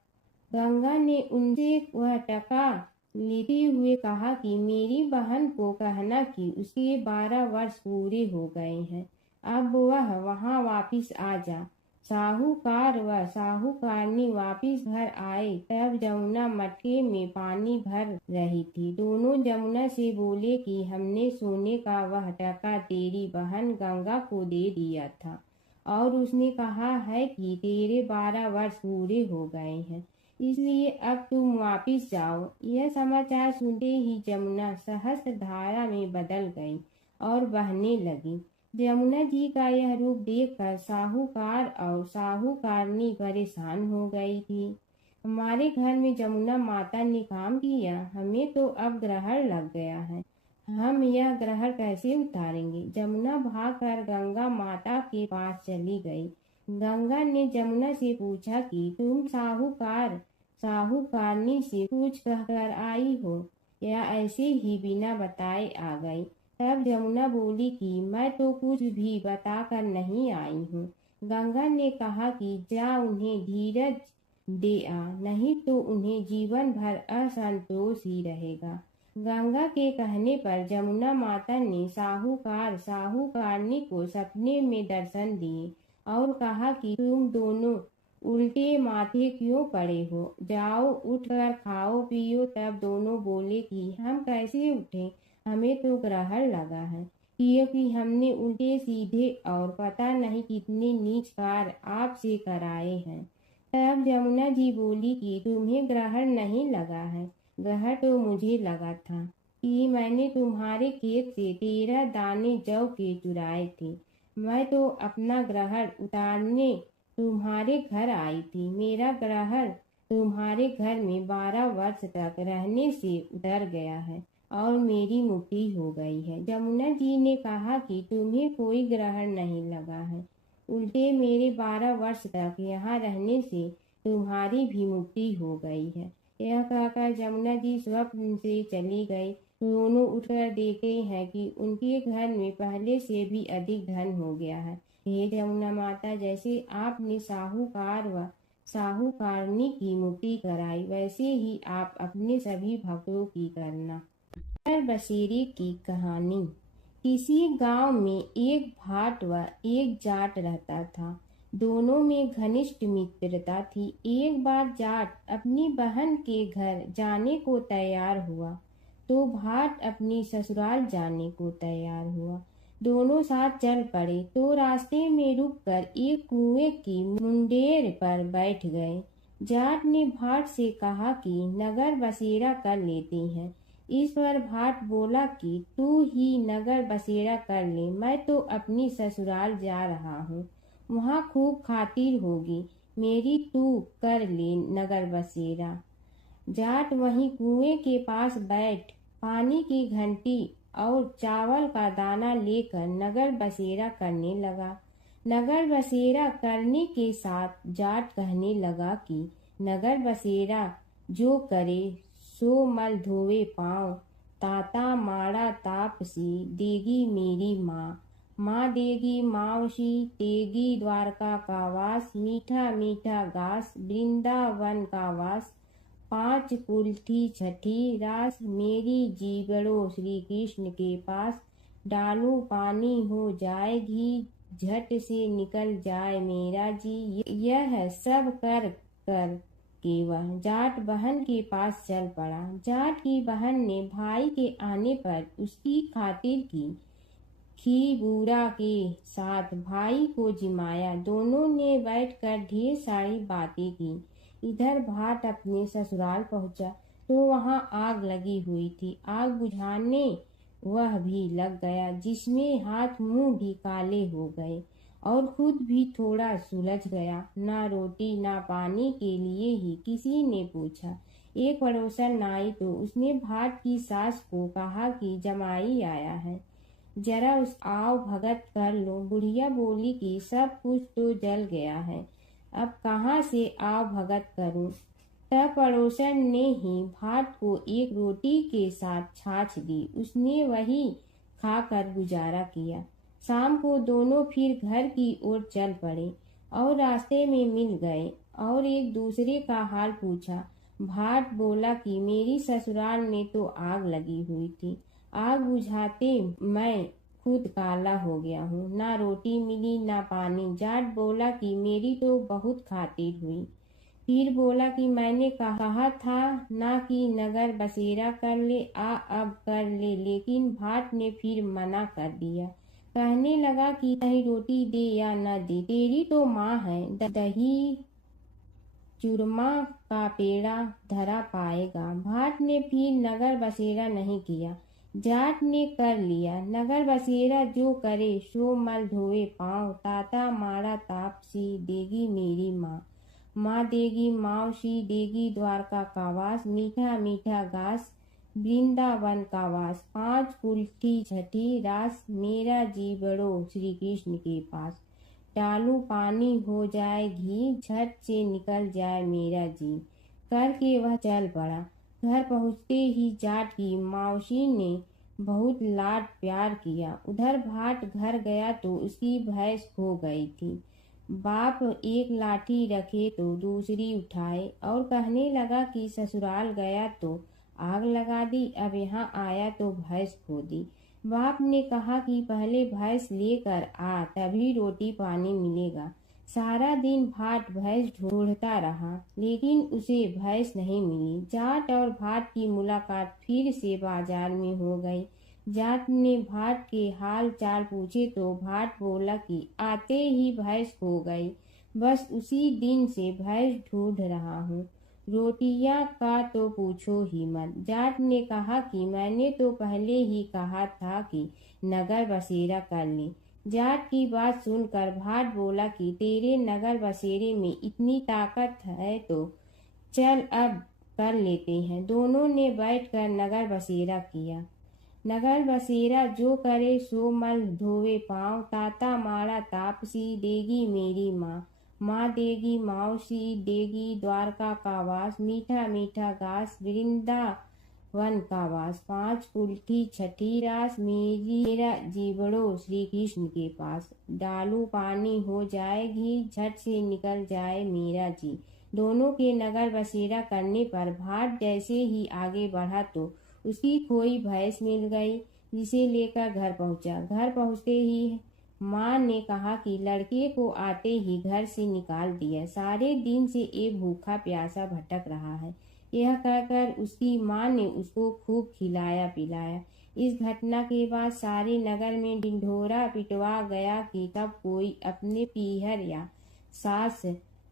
गंगा ने उनसे वह टका लेते हुए कहा कि मेरी बहन को कहना कि उसके 12 वर्ष पूरे हो गए हैं, अब वह वहां वापिस आ जा। साहूकार व साहूकारनी वापिस घर आए तब जमुना मटके में पानी भर रही थी। दोनों जमुना से बोले कि हमने सोने का वह टका तेरी बहन गंगा को दे दिया था और उसने कहा है कि तेरे 12 वर्ष पूरे हो गए हैं, इसलिए अब तुम वापिस जाओ। यह समाचार सुनते ही जमुना सहस्त्र धारा में बदल गई और बहने लगी। जमुना जी का यह रूप देखकर साहूकार और साहूकारनी परेशान हो गई थी। हमारे घर में जमुना माता ने काम किया, हमें तो अब ग्रहण लग गया है, हम यह ग्रहण कैसे उतारेंगे। जमुना भागकर गंगा माता के पास चली गई। गंगा ने जमुना से पूछा कि तुम साहूकारनी से कुछ कहकर आई हो या ऐसे ही बिना बताए आ गई। तब जमुना बोली कि मैं तो कुछ भी बताकर नहीं आई हूँ। गंगा ने कहा कि जा उन्हें धीरज दे आ, नहीं तो उन्हें जीवन भर असंतोष ही रहेगा। गंगा के कहने पर जमुना माता ने साहूकारनी को सपने में दर्शन दिए और कहा कि तुम दोनों उल्टे माथे क्यों पड़े हो, जाओ उठकर खाओ पियो। तब दोनों बोले कि हम कैसे उठें, हमें तो ग्रहण लगा है, क्योंकि हमने उल्टे सीधे और पता नहीं कितने नीच कार्य आपसे कराए हैं। तब जमुना जी बोली कि तुम्हें ग्रहण नहीं लगा है, ग्रहण तो मुझे लगा था कि मैंने तुम्हारे खेत से 13 दाने जौ के चुराए थे। मैं तो अपना ग्रहण उतारने तुम्हारे घर आई थी। मेरा ग्रहण तुम्हारे घर में 12 वर्ष तक रहने से उतर गया है और मेरी मुक्ति हो गई है। जमुना जी ने कहा कि तुम्हें कोई ग्रहण नहीं लगा है, उल्टे मेरे 12 वर्ष तक यहाँ रहने से तुम्हारी भी मुक्ति हो गई है। यह कहकर जमुना जी स्वप्न से चली गई। दोनों उठकर देखते हैं कि उनके घर में पहले से भी अधिक धन हो गया है। हे जमुना माता, जैसे आपने साहूकार व साहूकारनी की मुक्ति कराई, वैसे ही आप अपने सभी भक्तों की करना। बसेरे की कहानी। किसी गांव में एक भाट व एक जाट रहता था। दोनों में घनिष्ठ मित्रता थी। एक बार जाट अपनी बहन के घर जाने को तैयार हुआ तो भाट अपनी ससुराल जाने को तैयार हुआ। दोनों साथ चल पड़े तो रास्ते में रुककर एक कुएं की मुंडेर पर बैठ गए। जाट ने भाट से कहा कि नगर बसेरा कर लेते हैं। इस पर भाट बोला कि तू ही नगर बसेरा कर ले, मैं तो अपनी ससुराल जा रहा हूँ, वहाँ खूब खातिर होगी मेरी, तू कर ले नगर बसेरा। जाट वहीं कुएं के पास बैठ पानी की घंटी और चावल का दाना लेकर नगर बसेरा करने लगा। नगर बसेरा करने के साथ जाट कहने लगा कि नगर बसेरा जो करे सो मल धोवे पाँव, ताता माड़ा तापसी देगी मेरी माँ, माँ देगी मावशी तेगी द्वारका का वास, मीठा मीठा घास वृंदावन का वास, पांच कुल्ठी छठी रास मेरी जीवड़ो श्री कृष्ण के पास, डालू पानी हो जाए घी झट से निकल जाए मेरा जी। यह सब कर कर के वह जाट बहन के पास चल पड़ा। जाट की बहन ने भाई के आने पर उसकी खातिर की खी बूढ़ा के साथ भाई को जिमाया। दोनों ने बैठकर ढेर सारी बातें की। इधर भाट अपने ससुराल पहुंचा तो वहां आग लगी हुई थी। आग बुझाने वह भी लग गया, जिसमें हाथ मुंह भी काले हो गए और खुद भी थोड़ा सुलझ गया। ना रोटी ना पानी के लिए ही किसी ने पूछा। एक पड़ोसन आई तो उसने भाट की सास को कहा कि जमाई आया है, जरा उस आओ भगत कर लो। बुढ़िया बोली कि सब कुछ तो जल गया है, अब कहाँ से आओ भगत करूं। तब पड़ोसन ने ही भाट को एक रोटी के साथ छाछ दी। उसने वही खाकर गुजारा किया। शाम को दोनों फिर घर की ओर चल पड़े और रास्ते में मिल गए और एक दूसरे का हाल पूछा। भाट बोला कि मेरी ससुराल में तो आग लगी हुई थी, आग बुझाते मैं खुद काला हो गया हूँ, ना रोटी मिली ना पानी। जाट बोला कि मेरी तो बहुत खातिर हुई। फिर बोला कि मैंने कहा था ना कि नगर बसेरा कर ले, आ अब कर ले, लेकिन भाट ने फिर मना कर दिया। कहने लगा कि चाहे रोटी दे या न दे, तेरी तो माँ है, दही चूरमा का पेड़ा धरा पाएगा। भाट ने फिर नगर बसेरा नहीं किया, जाट ने कर लिया। नगर बसेरा जो करे सो मल धोए पाँव, ताता माड़ा तापसी देगी मेरी माँ, माँ देगी मावशी देगी द्वारका का वास, मीठा मीठा घास वृंदावन का वास, पांच कुल्ठी छठी रास मेरा जीवड़ो श्री कृष्ण के पास, डालू पानी हो जाए घी झट से निकल जाए मेरा जी। करके वह चल पड़ा। घर पहुँचते ही जाट की मावशी ने बहुत लाड प्यार किया। उधर भाट घर गया तो उसकी भैंस खो गई थी। बाप एक लाठी रखे तो दूसरी उठाए और कहने लगा कि ससुराल गया तो आग लगा दी, अब यहाँ आया तो भैंस खो दी। बाप ने कहा कि पहले भैंस लेकर आ, तभी रोटी पानी मिलेगा। सारा दिन भाट भैंस ढूंढता रहा, लेकिन उसे भैंस नहीं मिली। जाट और भाट की मुलाकात फिर से बाजार में हो गई। जाट ने भाट के हाल चाल पूछे तो भाट बोला कि आते ही भैंस खो गई, बस उसी दिन से भैंस ढूंढ रहा हूँ। रोटियां का तो पूछो ही मत। जाट ने कहा कि मैंने तो पहले ही कहा था कि नगर बसेरा कर ले। जाट की बात सुनकर भाट बोला कि तेरे नगर बसेरे में इतनी ताकत है तो चल अब कर लेते हैं। दोनों ने बैठकर नगर बसेरा किया। नगर बसेरा जो करे सो मल धोवे पाँव, ताता माड़ा तापसी देगी मेरी माँ, माँ देगी मावशी देगी द्वारका का वास, मीठा मीठा घास वृंदावन का वास, पांच कुल्ठी छठी रास मेरा जीवड़ो श्री कृष्ण के पास, डालू पानी हो जाए घी झट से निकल जाए मेरा जी। दोनों के नगर बसेरा करने पर भाट जैसे ही आगे बढ़ा तो उसकी खोई भैंस मिल गई, जिसे लेकर घर पहुंचा। घर पहुंचते ही माँ ने कहा कि लड़के को आते ही घर से निकाल दिया, सारे दिन से ये भूखा प्यासा भटक रहा है। यह कहकर उसकी माँ ने उसको खूब खिलाया पिलाया। इस घटना के बाद सारे नगर में ढिंढोरा पिटवा गया कि तब कोई अपने पीहर या सास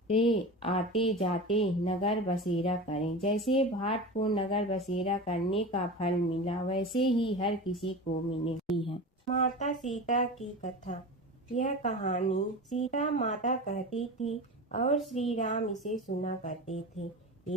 से आते जाते नगर बसेरा करें। जैसे भाट को नगर बसेरा करने का फल मिला, वैसे ही हर किसी को मिलेगी है। माता सीता की कथा। यह कहानी सीता माता कहती थी और श्री राम इसे सुना करते थे।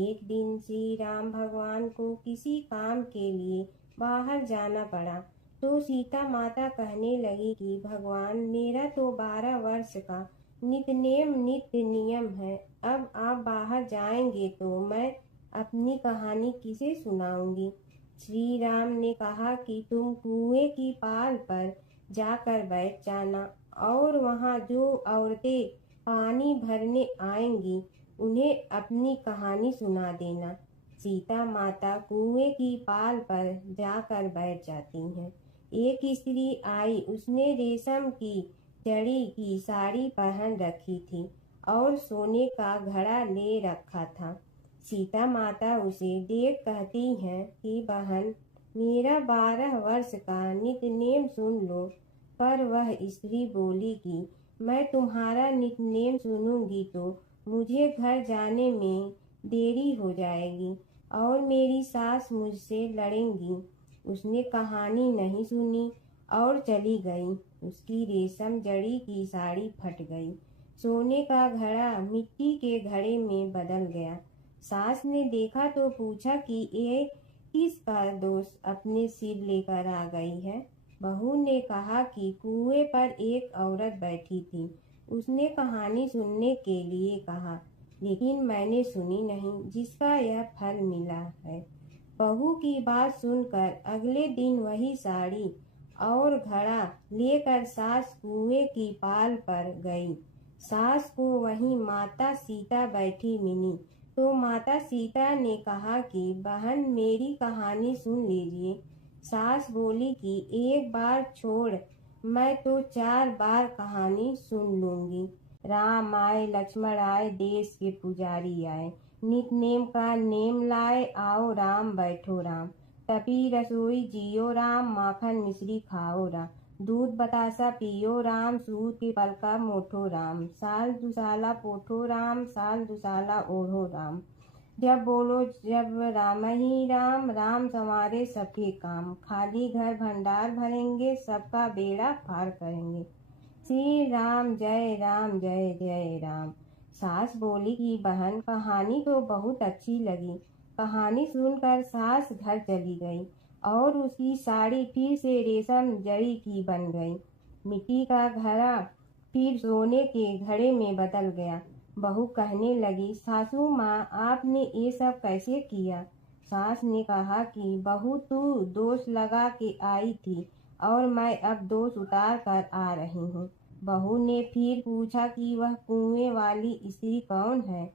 एक दिन श्री राम भगवान को किसी काम के लिए बाहर जाना पड़ा, तो सीता माता कहने लगी कि भगवान, मेरा तो 12 वर्ष का नित्य नियम है। अब आप बाहर जाएंगे तो मैं अपनी कहानी किसे सुनाऊंगी। श्री राम ने कहा कि तुम कुएं की पाल पर जाकर बैठ जाना और वहां जो औरतें पानी भरने आएंगी उन्हें अपनी कहानी सुना देना। सीता माता कुएं की पाल पर जाकर बैठ जाती हैं। एक स्त्री आई, उसने रेशम की जड़ी की साड़ी पहन रखी थी और सोने का घड़ा ले रखा था। सीता माता उसे देख कहती हैं कि बहन, मेरा 12 वर्ष का नित्य नेम सुन लो। पर वह स्त्री बोली कि मैं तुम्हारा नित्य नेम सुनूंगी तो मुझे घर जाने में देरी हो जाएगी और मेरी सास मुझसे लड़ेंगी। उसने कहानी नहीं सुनी और चली गई। उसकी रेशम जड़ी की साड़ी फट गई, सोने का घड़ा मिट्टी के घड़े में बदल गया। सास ने देखा तो पूछा कि ये किसका दोष अपने सिर लेकर आ गई है। बहू ने कहा कि कुएं पर एक औरत बैठी थी, उसने कहानी सुनने के लिए कहा, लेकिन मैंने सुनी नहीं, जिसका यह फल मिला है। बहू की बात सुनकर अगले दिन वही साड़ी और घड़ा लेकर सास कुएं की पाल पर गई। सास को वहीं माता सीता बैठी मिली, तो माता सीता ने कहा कि बहन, मेरी कहानी सुन लीजिए। सास बोली कि एक बार छोड़, मैं तो 4 बार कहानी सुन लूंगी। राम आए लक्ष्मण आए, देश के पुजारी आए, नित नेम का नेम लाए, आओ राम बैठो राम। तपी रसोई जियो राम, माखन मिश्री खाओ राम। दूध बतासा पियो राम, सूत के पलका मोठो राम। साल दुसाला पोठो राम, साल दुसाला ओढ़ो राम। जब बोलो जब राम ही राम, राम संवारे सबके काम। खाली घर भंडार भरेंगे, सबका बेड़ा पार करेंगे। श्री राम जय राम जय जय राम। सास बोली कि बहन, कहानी तो बहुत अच्छी लगी। कहानी सुनकर सास घर चली गई और उसकी साड़ी फिर से रेशम जड़ी की बन गई। मिट्टी का घड़ा फिर सोने के घड़े में बदल गया। बहू कहने लगी, सासू माँ, आपने ये सब कैसे किया। सास ने कहा कि बहू, तू दोष लगा के आई थी और मैं अब दोष उतार कर आ रही हूँ। बहू ने फिर पूछा कि वह कुएं वाली स्त्री कौन है।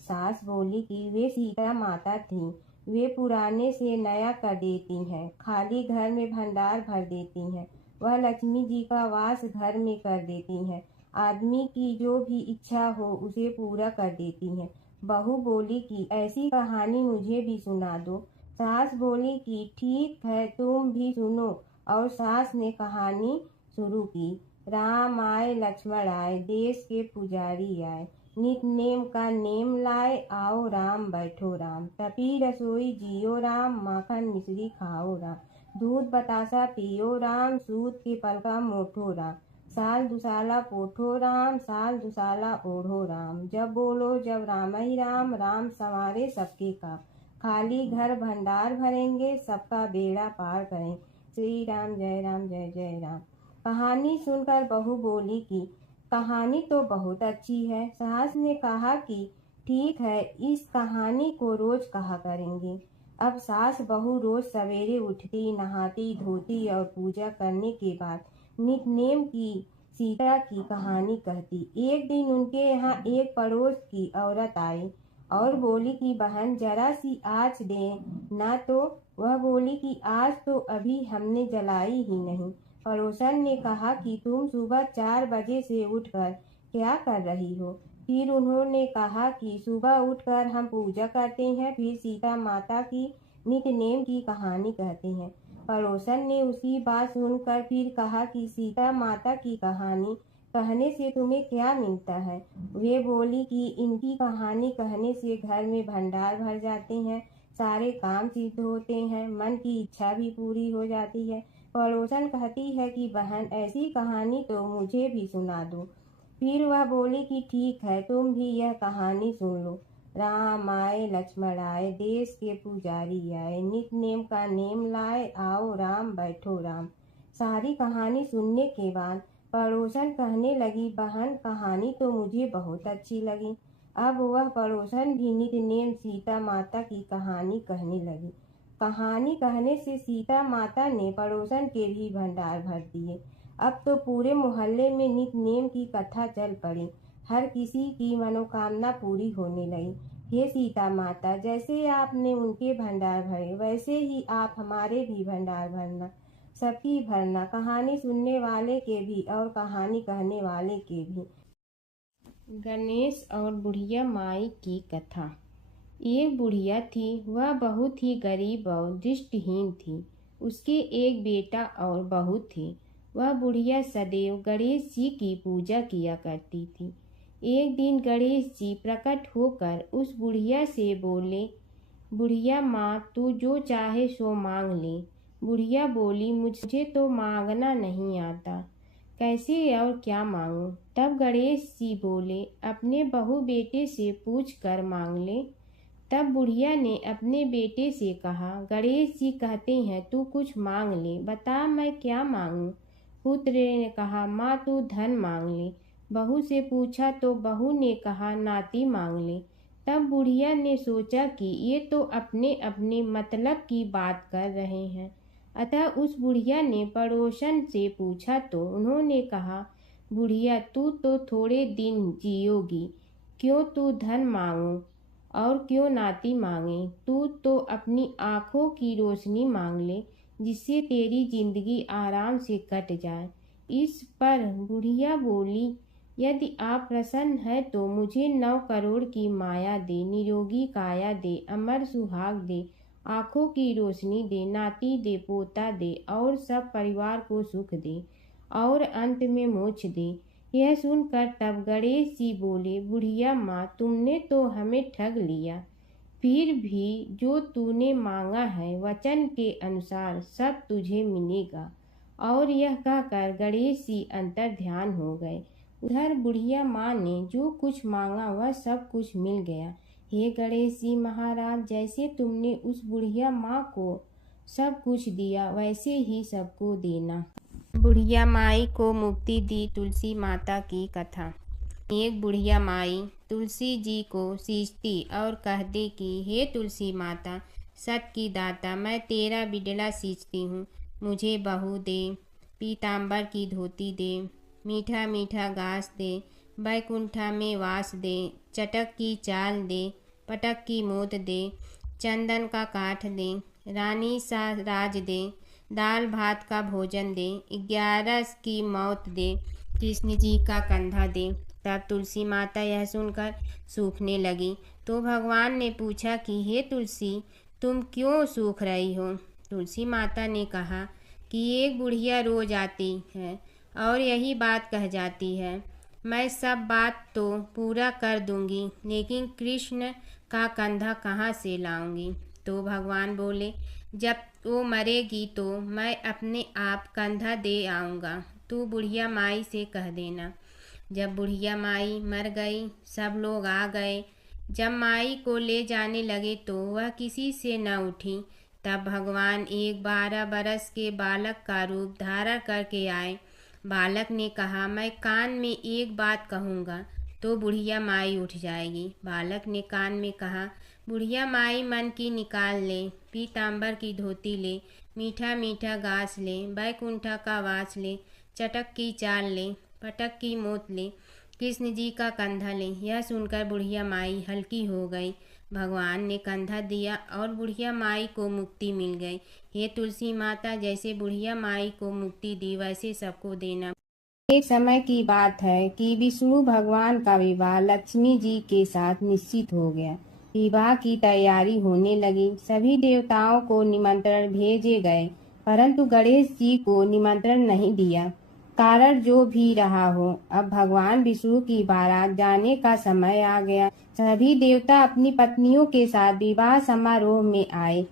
सास बोली कि वे सीता माता थी। वे पुराने से नया कर देती हैं, खाली घर में भंडार भर देती हैं। वह लक्ष्मी जी का वास घर में कर देती हैं। आदमी की जो भी इच्छा हो उसे पूरा कर देती हैं। बहू बोली कि ऐसी कहानी मुझे भी सुना दो। सास बोली कि ठीक है, तुम भी सुनो। और सास ने कहानी शुरू की। राम आए लक्ष्मण आए, देश के पुजारी आए, नित नेम का नेम लाए, आओ राम बैठो राम। तपी रसोई जियो राम, माखन मिश्री खाओ राम। दूध बतासा पियो राम, सूत के पलका मोठो राम। साल दुसाला पोठो राम, साल दुसाला ओढ़ो राम। जब बोलो जब राम ही राम, राम संवारे सबके काम। खाली घर भंडार भरेंगे, सबका बेड़ा पार करें। श्री राम जय जय राम। कहानी सुनकर बहू बोली कि कहानी तो बहुत अच्छी है। सास ने कहा कि ठीक है, इस कहानी को रोज कहा करेंगे। अब सास बहू रोज सवेरे उठती, नहाती धोती और पूजा करने के बाद नित नेम की सीता की कहानी कहती। एक दिन उनके यहाँ एक पड़ोस की औरत आई और बोली कि बहन, जरा सी आँच दे ना। तो वह बोली कि आज तो अभी हमने जलाई ही नहीं। पड़ोसन ने कहा कि तुम सुबह 4 बजे से उठकर क्या कर रही हो? फिर उन्होंने कहा कि सुबह उठकर हम पूजा करते हैं, फिर सीता माता की नित्य-नेम की कहानी कहते हैं। पड़ोसन ने उसकी बात सुनकर फिर कहा कि सीता माता की कहानी कहने से तुम्हें क्या मिलता है? वे बोली कि इनकी कहानी कहने से घर में भंडार भर जाते हैं, सारे काम सिद्ध होते हैं, मन की इच्छा भी पूरी हो जाती है। पड़ोसन कहती है कि बहन ऐसी कहानी तो मुझे भी सुना दो। फिर वह बोली कि ठीक है, तुम भी यह कहानी सुन लो। राम आए लक्ष्मण आए, देश के पुजारी आए, नित नेम का नेम लाए, आओ राम बैठो राम। सारी कहानी सुनने के बाद पड़ोसन कहने लगी, बहन कहानी तो मुझे बहुत अच्छी लगी। अब वह पड़ोसन भी नित नेम सीता माता की कहानी कहने लगी। कहानी कहने से सीता माता ने पड़ोसन के भी भंडार भर दिए। अब तो पूरे मोहल्ले में नित नेम की कथा चल पड़ी। हर किसी की मनोकामना पूरी होने लगी। हे सीता माता, जैसे आपने उनके भंडार भरे, वैसे ही आप हमारे भी भंडार भरना, सबकी भरना, कहानी सुनने वाले के भी और कहानी कहने वाले के भी। गणेश और बुढ़िया माई की कथा। एक बुढ़िया थी, वह बहुत ही गरीब और दृष्टिहीन थी। उसके एक बेटा और बहू थी। वह बुढ़िया सदैव गणेश जी की पूजा किया करती थी। एक दिन गणेश जी प्रकट होकर उस बुढ़िया से बोले, बुढ़िया माँ, तू जो चाहे सो मांग ले। बुढ़िया बोली, मुझे तो मांगना नहीं आता, कैसे और क्या मांगूं? तब गणेश जी बोले, अपने बहू बेटे से पूछ कर मांग ले। तब बुढ़िया ने अपने बेटे से कहा, गणेश जी कहते हैं तू कुछ मांग ले, बता मैं क्या मांगूं? पुत्र ने कहा, माँ तू धन मांग ले। बहू से पूछा तो बहू ने कहा, नाती मांग ले। तब बुढ़िया ने सोचा कि ये तो अपने अपने मतलब की बात कर रहे हैं। अतः उस बुढ़िया ने पड़ोसन से पूछा तो उन्होंने कहा, बुढ़िया तू तो थोड़े दिन जियोगी, क्यों तू धन मांगो और क्यों नाती मांगे? तू तो अपनी आँखों की रोशनी मांग ले, जिससे तेरी जिंदगी आराम से कट जाए। इस पर बुढ़िया बोली, यदि आप प्रसन्न है तो मुझे 9 करोड़ की माया दे, निरोगी काया दे, अमर सुहाग दे, आँखों की रोशनी दे, नाती दे, पोता दे और सब परिवार को सुख दे और अंत में मोक्ष दे। यह सुनकर तब गणेश जी बोले, बुढ़िया माँ, तुमने तो हमें ठग लिया। फिर भी जो तूने मांगा है वचन के अनुसार सब तुझे मिलेगा। और यह कहकर गणेश जी अंतर ध्यान हो गए। उधर बुढ़िया माँ ने जो कुछ मांगा वह सब कुछ मिल गया। हे गणेश जी महाराज, जैसे तुमने उस बुढ़िया माँ को सब कुछ दिया वैसे ही सबको देना। बुढ़िया माई को मुक्ति दी तुलसी माता की कथा। एक बुढ़िया माई तुलसी जी को सींचती और कहती कि हे तुलसी माता, सत की दाता, मैं तेरा बिडला सींचती हूँ, मुझे बहू दे, पीताम्बर की धोती दे, मीठा मीठा घास दे, बैकुंठा में वास दे, चटक की चाल दे, पटक की मोत दे, चंदन का काठ दे, रानी सा राज दे, दाल भात का भोजन दे, 11 की मौत दे, कृष्ण जी का कंधा दे। तब तुलसी माता यह सुनकर सूखने लगी। तो भगवान ने पूछा कि हे तुलसी, तुम क्यों सूख रही हो? तुलसी माता ने कहा कि एक बुढ़िया रोज आती है और यही बात कह जाती है, मैं सब बात तो पूरा कर दूंगी, लेकिन कृष्ण का कंधा कहाँ से लाऊंगी? तो भगवान बोले, जब वो मरेगी तो मैं अपने आप कंधा दे आऊँगा, तू बुढ़िया माई से कह देना। जब बुढ़िया माई मर गई, सब लोग आ गए। जब माई को ले जाने लगे तो वह किसी से न उठी। तब भगवान एक 12 बरस के बालक का रूप धारण करके आए। बालक ने कहा, मैं कान में एक बात कहूँगा तो बुढ़िया माई उठ जाएगी। बालक ने कान में कहा, बुढ़िया माई मन की निकाल ले, पीताम्बर की धोती ले, मीठा मीठा घास ले, बैकुंठा का वास ले, चटक की चाल ले, पटक की मोत ले, कृष्ण जी का कंधा ले। यह सुनकर बुढ़िया माई हल्की हो गई भगवान ने कंधा दिया और बुढ़िया माई को मुक्ति मिल गई। हे तुलसी माता, जैसे बुढ़िया माई को मुक्ति दी वैसे सबको देना। एक समय की बात है कि विष्णु भगवान का विवाह लक्ष्मी जी के साथ निश्चित हो गया। विवाह की तैयारी होने लगी। सभी देवताओं को निमंत्रण भेजे गए, परंतु गणेश जी को निमंत्रण नहीं दिया। कारण जो भी रहा हो, अब भगवान विष्णु की बारात जाने का समय आ गया। सभी देवता अपनी पत्नियों के साथ विवाह समारोह में आए।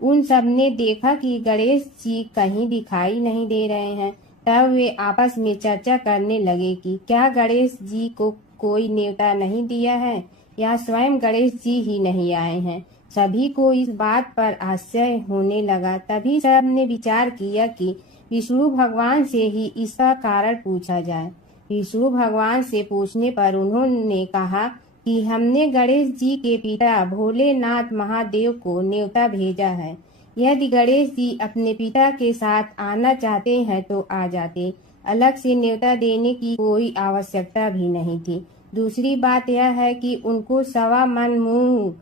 उन सब ने देखा कि गणेश जी कहीं दिखाई नहीं दे रहे हैं। तब वे आपस में चर्चा करने लगे कि क्या गणेश जी को कोई न्योता नहीं दिया है या स्वयं गणेश जी ही नहीं आए हैं। सभी को इस बात पर आश्चर्य होने लगा। तभी सब ने विचार किया कि विष्णु भगवान से ही इसका कारण पूछा जाए। विष्णु भगवान से पूछने पर उन्होंने कहा कि हमने गणेश जी के पिता भोलेनाथ महादेव को न्योता भेजा है। यदि गणेश जी अपने पिता के साथ आना चाहते हैं तो आ जाते। अलग से न्योता देने की कोई आवश्यकता भी नहीं थी। दूसरी बात यह है कि उनको 1.25 मन मूंग,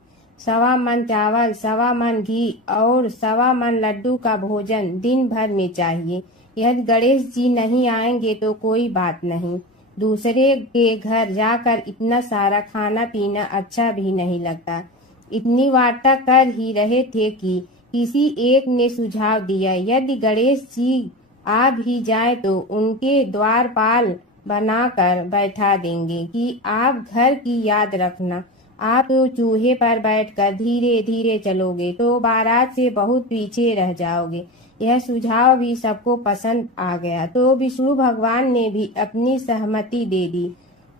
1.25 मन चावल, 1.25 मन घी और 1.25 मन लड्डू का भोजन दिन भर में चाहिए। यदि गणेश जी नहीं आएंगे तो कोई बात नहीं। दूसरे के घर जाकर इतना सारा खाना पीना अच्छा भी नहीं लगता। इतनी वार्ता कर ही रहे थे कि किसी एक ने सुझाव दिया, यदि गणेश जी आ भी जाए तो उनके द्वारपाल बनाकर बैठा देंगे कि आप घर की याद रखना। आप तो चूहे पर बैठकर धीरे धीरे चलोगे तो बारात से बहुत पीछे रह जाओगे। यह सुझाव भी सबको पसंद आ गया तो विष्णु भगवान ने भी अपनी सहमति दे दी।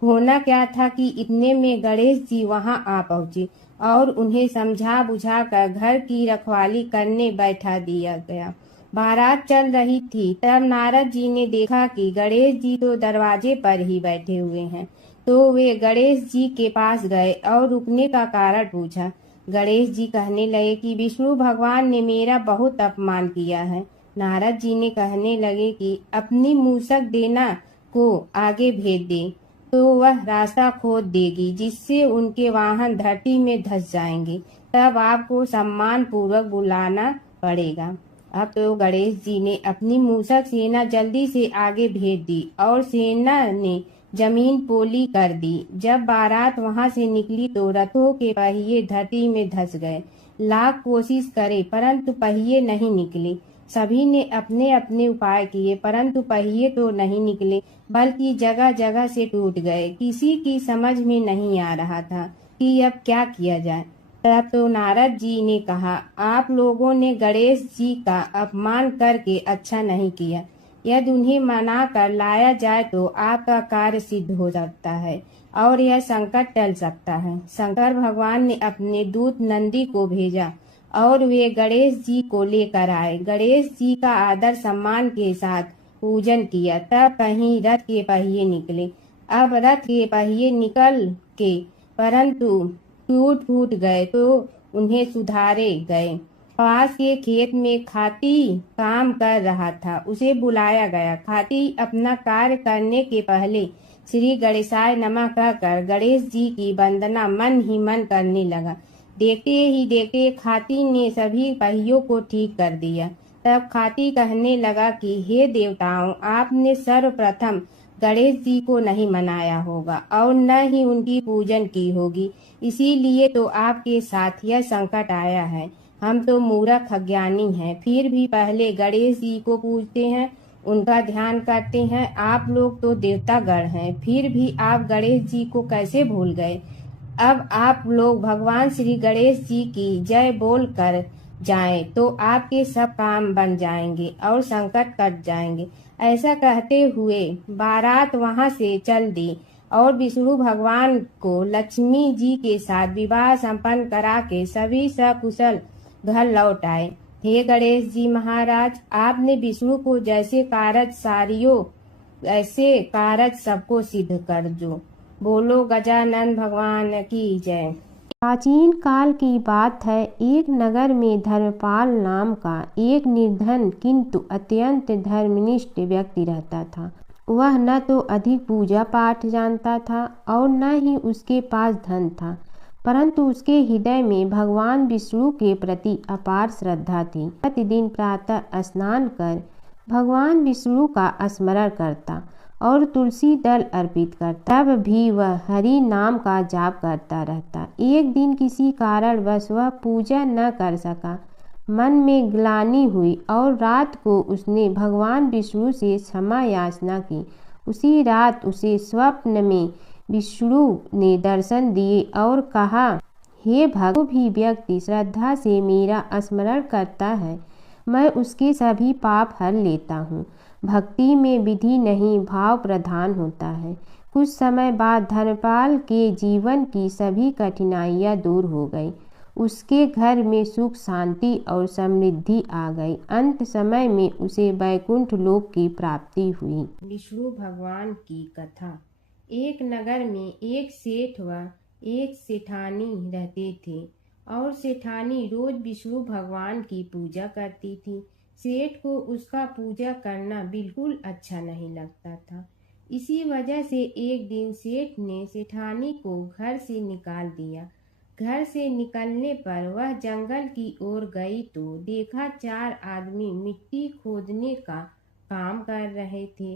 होना क्या था कि इतने में गणेश जी वहां आ पहुंचे और उन्हें समझा बुझा कर घर की रखवाली करने बैठा दिया गया। बारात चल रही थी, तब नारद जी ने देखा कि गणेश जी तो दरवाजे पर ही बैठे हुए हैं। तो वे गणेश जी के पास गए और रुकने का कारण पूछा। गणेश जी कहने लगे कि विष्णु भगवान ने मेरा बहुत अपमान किया है। नारद जी ने कहने लगे कि अपनी मूसक देना को आगे भेज दे तो वह रास्ता खोद देगी, जिससे उनके वाहन धरती में धंस जाएंगे। तब आपको सम्मान पूर्वक बुलाना पड़ेगा। अब तो गणेश जी ने अपनी मूसक सेना जल्दी से आगे भेज दी और सेना ने जमीन पोली कर दी। जब बारात वहां से निकली तो रथों के पहिए धरती में धंस गए। लाख कोशिश करे परंतु पहिए नहीं निकले। सभी ने अपने अपने उपाय किए परंतु पहिए तो नहीं निकले, बल्कि जगह जगह से टूट गए। किसी की समझ में नहीं आ रहा था कि अब क्या किया जाए। तब तो नारद जी ने कहा, आप लोगों ने गणेश जी का अपमान करके अच्छा नहीं किया। यदि उन्हें मना कर लाया जाए तो आपका कार्य सिद्ध हो सकता है और यह संकट टल सकता है। शंकर भगवान ने अपने दूत नंदी को भेजा और वे गणेश जी को लेकर आए। गणेश जी का आदर सम्मान के साथ पूजन किया। तब कहीं रथ के पहिए निकले। अब रथ के पहिए निकल के परंतु टूट फूट गए तो उन्हें सुधारे गए। पास के खेत में खाती काम कर रहा था, उसे बुलाया गया। खाती अपना कार्य करने के पहले श्री गणेशाय नमः कहकर गणेश जी की वंदना मन ही मन करने लगा। देखते ही देखते खाती ने सभी पहियों को ठीक कर दिया। तब खाती कहने लगा कि हे देवताओं, आपने सर्वप्रथम गणेश जी को नहीं मनाया होगा और न ही उनकी पूजन की होगी, इसीलिए तो आपके साथ यह संकट आया है। हम तो मूर्ख अज्ञानी हैं, फिर भी पहले गणेश जी को पूजते हैं, उनका ध्यान करते हैं। आप लोग तो देवतागण हैं, फिर भी आप गणेश जी को कैसे भूल गए। अब आप लोग भगवान श्री गणेश जी की जय बोल कर जाएं तो आपके सब काम बन जाएंगे और संकट कट जाएंगे। ऐसा कहते हुए बारात वहां से चल दी और विष्णु भगवान को लक्ष्मी जी के साथ विवाह संपन्न करा के सभी सकुशल घर लौट आए। हे गणेश जी महाराज, आपने विष्णु को जैसे कारज सारियो ऐसे कारज सबको सिद्ध कर जो। बोलो गजानन भगवान की जय। प्राचीन काल की बात है। एक नगर में धर्मपाल नाम का एक निर्धन किंतु अत्यंत धर्मनिष्ठ व्यक्ति रहता था। वह न तो अधिक पूजा पाठ जानता था और न ही उसके पास धन था। परंतु उसके हृदय में भगवान विष्णु के प्रति अपार श्रद्धा थी। प्रतिदिन प्रातः स्नान कर भगवान विष्णु का स्मरण करता और तुलसी दल अर्पित करता। तब भी वह हरि नाम का जाप करता रहता। एक दिन किसी कारणवश वह पूजा न कर सका। मन में ग्लानि हुई और रात को उसने भगवान विष्णु से क्षमा याचना की। उसी रात उसे स्वप्न में विष्णु ने दर्शन दिए और कहा, हे भक्त, जो भी व्यक्ति श्रद्धा से मेरा स्मरण करता है मैं उसके सभी पाप हर लेता हूँ। भक्ति में विधि नहीं भाव प्रधान होता है। कुछ समय बाद धर्मपाल के जीवन की सभी कठिनाइयाँ दूर हो गई। उसके घर में सुख शांति और समृद्धि आ गई। अंत समय में उसे वैकुंठ लोक की प्राप्ति हुई। विष्णु भगवान की कथा। एक नगर में एक सेठ व एक सेठानी रहते थे और सेठानी रोज विष्णु भगवान की पूजा करती थी। सेठ को उसका पूजा करना बिल्कुल अच्छा नहीं लगता था। इसी वजह से एक दिन सेठ ने सेठानी को घर से निकाल दिया। घर से निकलने पर वह जंगल की ओर गई तो देखा 4 आदमी मिट्टी खोदने का काम कर रहे थे।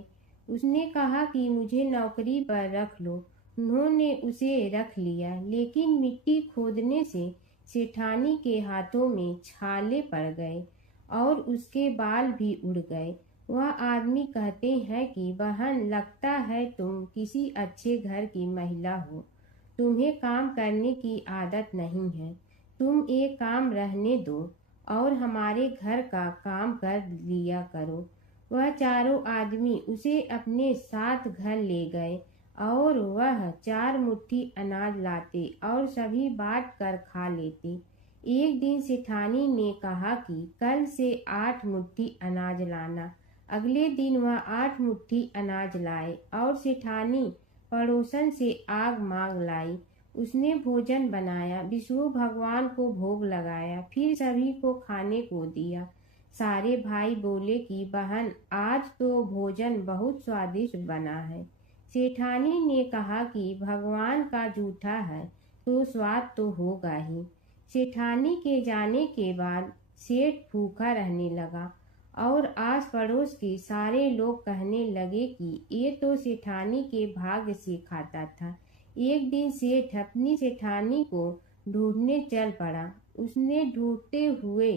उसने कहा कि मुझे नौकरी पर रख लो। उन्होंने उसे रख लिया, लेकिन मिट्टी खोदने से सेठानी के हाथों में छाले पड़ गए और उसके बाल भी उड़ गए। वह आदमी कहते हैं कि बहन, लगता है तुम किसी अच्छे घर की महिला हो। तुम्हें काम करने की आदत नहीं है। तुम एक काम रहने दो और हमारे घर का काम कर लिया करो। वह चारों आदमी उसे अपने साथ घर ले गए और वह 4 मुट्ठी अनाज लाते और सभी बांट कर खा लेते। एक दिन सेठानी ने कहा कि कल से 8 मुट्ठी अनाज लाना। अगले दिन वह 8 मुट्ठी अनाज लाए और सेठानी पड़ोसन से आग मांग लाई। उसने भोजन बनाया, विष्णु भगवान को भोग लगाया, फिर सभी को खाने को दिया। सारे भाई बोले कि बहन, आज तो भोजन बहुत स्वादिष्ट बना है। सेठानी ने कहा कि भगवान का जूठा है तो स्वाद तो होगा ही। सेठानी के जाने के बाद सेठ भूखा रहने लगा और आस पड़ोस के सारे लोग कहने लगे कि ये तो सेठानी के भाग्य से खाता था। एक दिन सेठ अपनी सेठानी को ढूंढने चल पड़ा। उसने ढूंढते हुए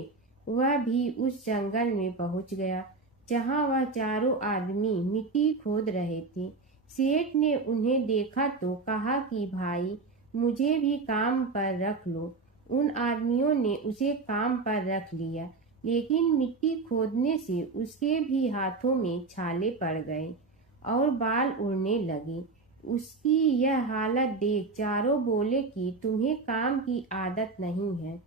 वह भी उस जंगल में पहुंच गया जहां वह चारों आदमी मिट्टी खोद रहे थे। सेठ ने उन्हें देखा तो कहा कि भाई, मुझे भी काम पर रख लो। उन आदमियों ने उसे काम पर रख लिया, लेकिन मिट्टी खोदने से उसके भी हाथों में छाले पड़ गए और बाल उड़ने लगे। उसकी यह हालत देख चारों बोले कि तुम्हें काम की आदत नहीं है,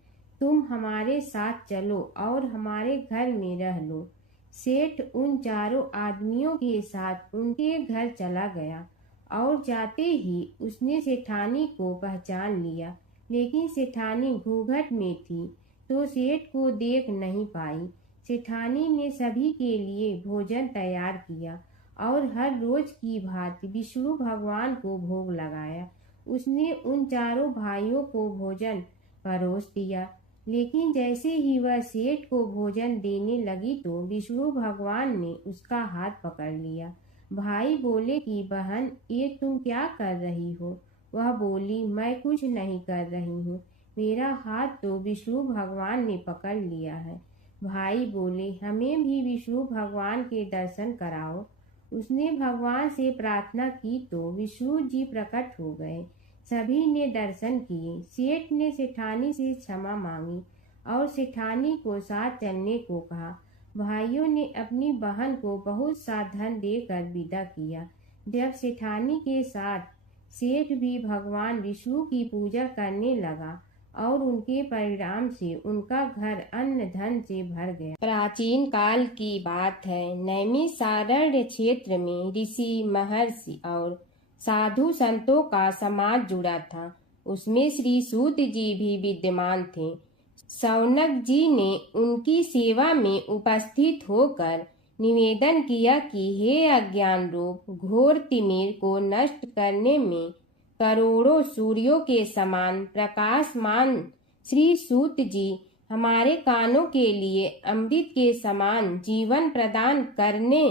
तुम हमारे साथ चलो और हमारे घर में रह लो। सेठ उन चारों आदमियों के साथ उनके घर चला गया और जाते ही उसने सेठानी को पहचान लिया, लेकिन सेठानी घूंघट में थी तो सेठ को देख नहीं पाई। सेठानी ने सभी के लिए भोजन तैयार किया और हर रोज की भांति विष्णु भगवान को भोग लगाया। उसने उन चारों भाइयों को भोजन परोस दिया, लेकिन जैसे ही वह सेठ को भोजन देने लगी तो विष्णु भगवान ने उसका हाथ पकड़ लिया। भाई बोले कि बहन, ये तुम क्या कर रही हो? वह बोली, मैं कुछ नहीं कर रही हूँ, मेरा हाथ तो विष्णु भगवान ने पकड़ लिया है। भाई बोले, हमें भी विष्णु भगवान के दर्शन कराओ। उसने भगवान से प्रार्थना की तो विष्णु जी प्रकट हो गए। सभी ने दर्शन किए। सेठ ने सेठानी से क्षमा मांगी और सेठानी को साथ चलने को कहा। भाइयों ने अपनी बहन को बहुत सा धन देकर विदा किया। जब सेठानी के साथ सेठ भी भगवान विष्णु की पूजा करने लगा और उनके परिणाम से उनका घर अन्न धन से भर गया। प्राचीन काल की बात है। नैमिषारण्य क्षेत्र में ऋषि, महर्षि और साधु संतों का समाज जुड़ा था। उसमें श्री सूत जी भी विद्यमान थे। शौनक जी ने उनकी सेवा में उपस्थित होकर निवेदन किया कि हे अज्ञान रूप घोर तिमिर को नष्ट करने में करोड़ों सूर्यों के समान प्रकाशमान श्री सूत जी हमारे कानों के लिए अमृत के समान जीवन प्रदान करने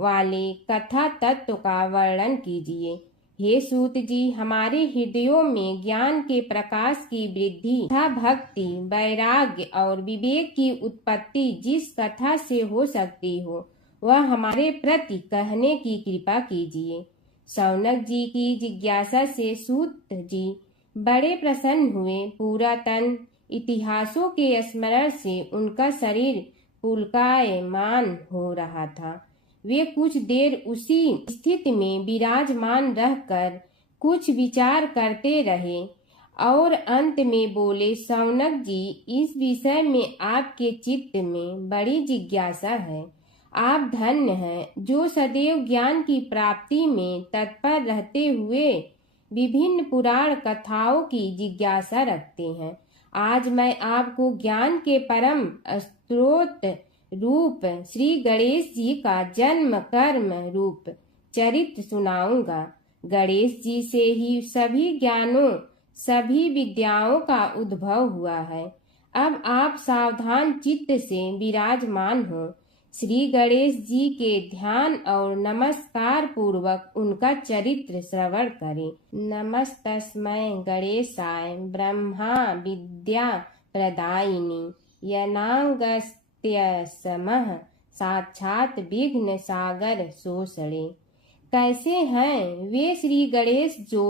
वाले कथा तत्व का वर्णन कीजिए। हे सूत जी, हमारे हृदयों में ज्ञान के प्रकाश की वृद्धि तथा भक्ति, वैराग्य और विवेक की उत्पत्ति जिस कथा से हो सकती हो वह हमारे प्रति कहने की कृपा कीजिए। शौनक जी की जिज्ञासा से सूत जी बड़े प्रसन्न हुए। पुरातन इतिहासों के स्मरण से उनका शरीर पुलकायमान हो रहा था। वे कुछ देर उसी स्थिति में विराजमान रहकर कुछ विचार करते रहे और अंत में बोले, शौनक जी, इस विषय में आपके चित्त में बड़ी जिज्ञासा है। आप धन्य हैं जो सदैव ज्ञान की प्राप्ति में तत्पर रहते हुए विभिन्न पुराण कथाओं की जिज्ञासा रखते हैं। आज मैं आपको ज्ञान के परम स्रोत रूप श्री गणेश जी का जन्म कर्म रूप चरित्र सुनाऊंगा। गणेश जी से ही सभी ज्ञानों, सभी विद्याओं का उद्भव हुआ है। अब आप सावधान चित्त से विराजमान हो। श्री गणेश जी के ध्यान और नमस्कार पूर्वक उनका चरित्र श्रवण करें। नमस्तस्मै गणेशाय ब्रह्मा विद्या प्रदायिनी यनागस्त्यसमः साक्षात विघ्न सागर सोषणे। कैसे हैं वे श्री गणेश जो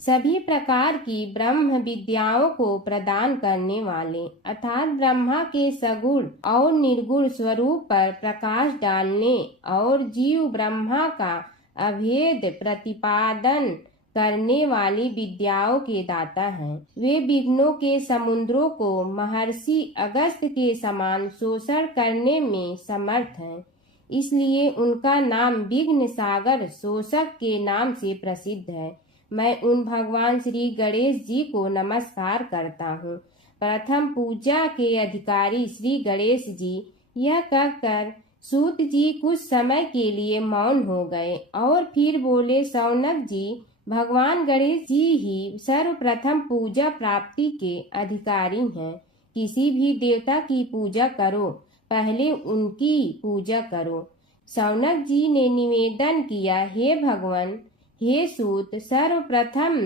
सभी प्रकार की ब्रह्म विद्याओं को प्रदान करने वाले अर्थात ब्रह्मा के सगुण और निर्गुण स्वरूप पर प्रकाश डालने और जीव ब्रह्मा का अभेद प्रतिपादन करने वाली विद्याओं के दाता हैं। वे विघ्नों के समुद्रों को महर्षि अगस्त्य के समान शोषण करने में समर्थ हैं। इसलिए उनका नाम विघ्न सागर शोषक के नाम से प्रसिद्ध है। मैं उन भगवान श्री गणेश जी को नमस्कार करता हूँ। प्रथम पूजा के अधिकारी श्री गणेश जी, यह कहकर सूत जी कुछ समय के लिए मौन हो गए और फिर बोले, शौनक जी, भगवान गणेश जी ही सर्वप्रथम पूजा प्राप्ति के अधिकारी हैं। किसी भी देवता की पूजा करो, पहले उनकी पूजा करो। शौनक जी ने निवेदन किया, हे भगवान, हे सूत, सर्वप्रथम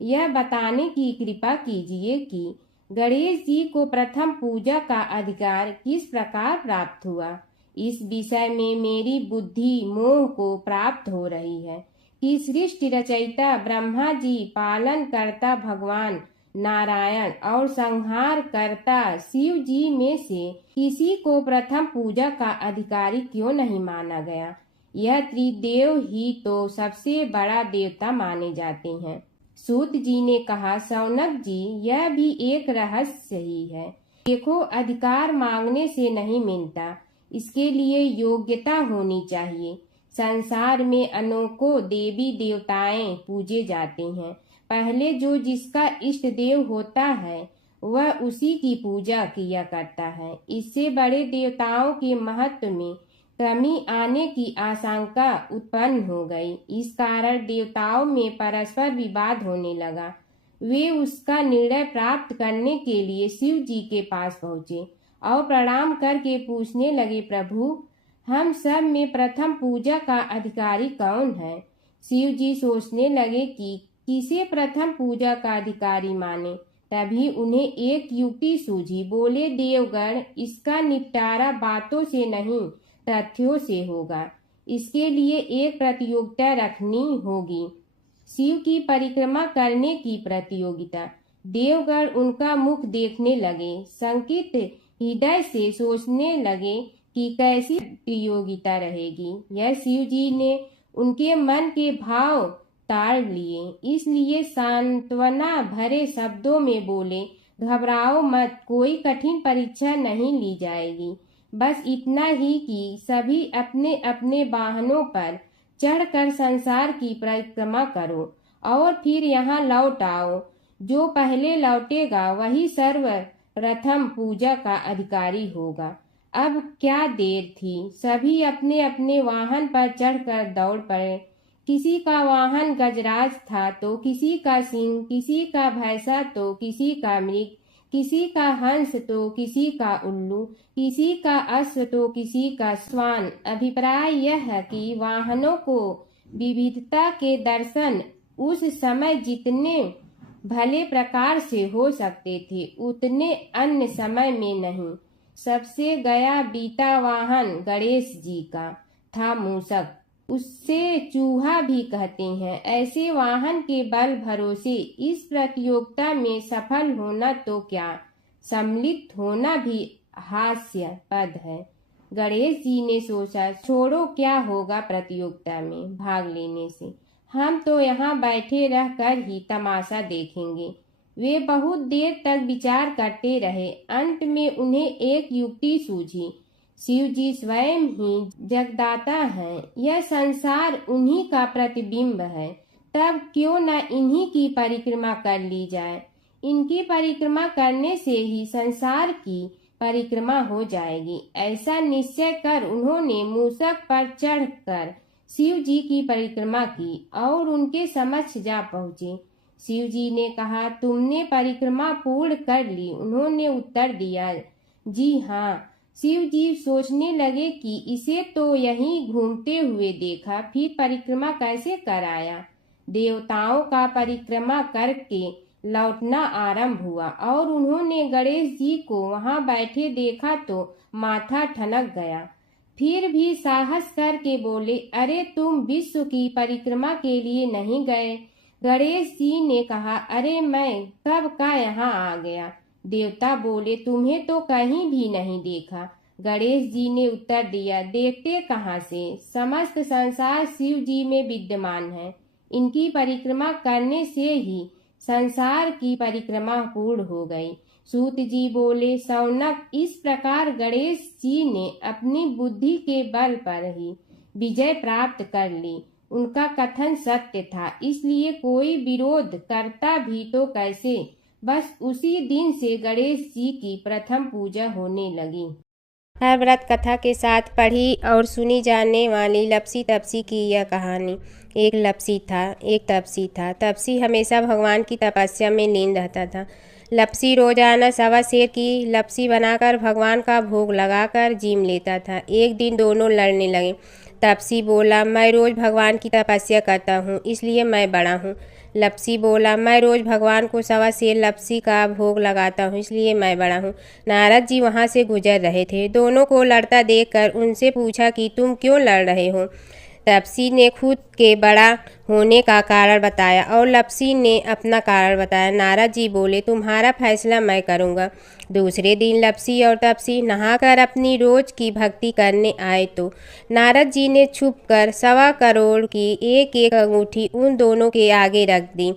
यह बताने की कृपा कीजिए कि गणेश जी को प्रथम पूजा का अधिकार किस प्रकार प्राप्त हुआ। इस विषय में मेरी बुद्धि मोह को प्राप्त हो रही है कि सृष्टि रचयिता ब्रह्मा जी, पालन करता भगवान नारायण और संहार करता शिव जी में से किसी को प्रथम पूजा का अधिकारी क्यों नहीं माना गया। यह त्रिदेव ही तो सबसे बड़ा देवता माने जाते हैं। सूत जी ने कहा, शौनक जी, यह भी एक रहस्य ही है। देखो, अधिकार मांगने से नहीं मिलता, इसके लिए योग्यता होनी चाहिए। संसार में अनेकों देवी देवताएं पूजे जाते हैं। पहले जो जिसका इष्ट देव होता है वह उसी की पूजा किया करता है। इससे बड़े देवताओं के महत्व में कमी आने की आशंका उत्पन्न हो गई। इस कारण देवताओं में परस्पर विवाद होने लगा। वे उसका निर्णय प्राप्त करने के लिए शिव जी के पास पहुँचे और प्रणाम करके पूछने लगे, प्रभु, हम सब में प्रथम पूजा का अधिकारी कौन है। शिव जी सोचने लगे कि किसे प्रथम पूजा का अधिकारी माने। तभी उन्हें एक युक्ति सूझी। बोले, देवगण, इसका निपटारा बातों से नहीं तथ्यों से होगा। इसके लिए एक प्रतियोगिता रखनी होगी, शिव की परिक्रमा करने की प्रतियोगिता। देवगण उनका मुख देखने लगे, शंकित हृदय से सोचने लगे कि कैसी प्रतियोगिता रहेगी। यह शिव जी ने उनके मन के भाव ताड़ लिए, इसलिए सांत्वना भरे शब्दों में बोले, घबराओ मत, कोई कठिन परीक्षा नहीं ली जाएगी। बस इतना ही कि सभी अपने अपने वाहनों पर चढ़कर संसार की परिक्रमा करो और फिर यहाँ लौट आओ। जो पहले लौटेगा वही सर्वप्रथम पूजा का अधिकारी होगा। अब क्या देर थी, सभी अपने अपने वाहन पर चढ़कर दौड़ पड़े। किसी का वाहन गजराज था तो किसी का सिंह, किसी का भैंसा तो किसी का मृग, किसी का हंस तो किसी का उल्लू, किसी का अश्व तो किसी का श्वान। अभिप्राय यह है कि वाहनों को विविधता के दर्शन उस समय जितने भले प्रकार से हो सकते थे उतने अन्य समय में नहीं। सबसे गया बीता वाहन गणेश जी का था मूषक, उससे चूहा भी कहते हैं। ऐसे वाहन के बल भरोसे इस प्रतियोगिता में सफल होना तो क्या, सम्मिलित होना भी हास्यास्पद है। गणेश जी ने सोचा, छोड़ो, क्या होगा प्रतियोगिता में भाग लेने से, हम तो यहाँ बैठे रहकर ही तमाशा देखेंगे। वे बहुत देर तक विचार करते रहे। अंत में उन्हें एक युक्ति सूझी। शिव जी स्वयं ही जगदाता हैं, यह संसार उन्हीं का प्रतिबिंब है, तब क्यों न इन्हीं की परिक्रमा कर ली जाए। इनकी परिक्रमा करने से ही संसार की परिक्रमा हो जाएगी। ऐसा निश्चय कर उन्होंने मूषक पर चढ़कर शिव जी की परिक्रमा की और उनके समक्ष जा पहुँचे। शिव जी ने कहा, तुमने परिक्रमा पूर्ण कर ली? उन्होंने उत्तर दिया, जी हाँ। शिव जी सोचने लगे कि इसे तो यहीं घूमते हुए देखा, फिर परिक्रमा कैसे कराया। देवताओं का परिक्रमा करके लौटना आरंभ हुआ और उन्होंने गणेश जी को वहां बैठे देखा तो माथा ठनक गया। फिर भी साहस करके बोले, अरे तुम विश्व की परिक्रमा के लिए नहीं गए? गणेश जी ने कहा, अरे मैं कब का यहाँ आ गया। देवता बोले, तुम्हें तो कहीं भी नहीं देखा। गणेश जी ने उत्तर दिया, देखते कहाँ से, समस्त संसार शिव जी में विद्यमान है। इनकी परिक्रमा करने से ही संसार की परिक्रमा पूर्ण हो गई। सूत जी बोले, शौनक, इस प्रकार गणेश जी ने अपनी बुद्धि के बल पर ही विजय प्राप्त कर ली। उनका कथन सत्य था, इसलिए कोई विरोध करता भी तो कैसे। बस उसी दिन से गणेश जी की प्रथम पूजा होने लगी। हर व्रत कथा के साथ पढ़ी और सुनी जाने वाली लपसी तपसी की यह कहानी। एक लपसी था, एक तपसी था। तपसी हमेशा भगवान की तपस्या में लीन रहता था। लपसी रोजाना सवा सेर की लपसी बनाकर भगवान का भोग लगाकर जीम लेता था। एक दिन दोनों लड़ने लगे। तपसी बोला, मैं रोज भगवान की तपस्या करता हूँ, इसलिए मैं बड़ा हूँ। लपसी बोला, मैं रोज भगवान को सवा सेर लपसी का भोग लगाता हूँ, इसलिए मैं बड़ा हूँ। नारद जी वहाँ से गुजर रहे थे। दोनों को लड़ता देखकर उनसे पूछा कि तुम क्यों लड़ रहे हो। तपसी ने खुद के बड़ा होने का कारण बताया और लपसी ने अपना कारण बताया। नारद जी बोले, तुम्हारा फैसला मैं करूँगा। दूसरे दिन लपसी और तपसी नहाकर अपनी रोज की भक्ति करने आए तो नारद जी ने छुपकर 1.25 करोड़ की एक एक अंगूठी उन दोनों के आगे रख दी।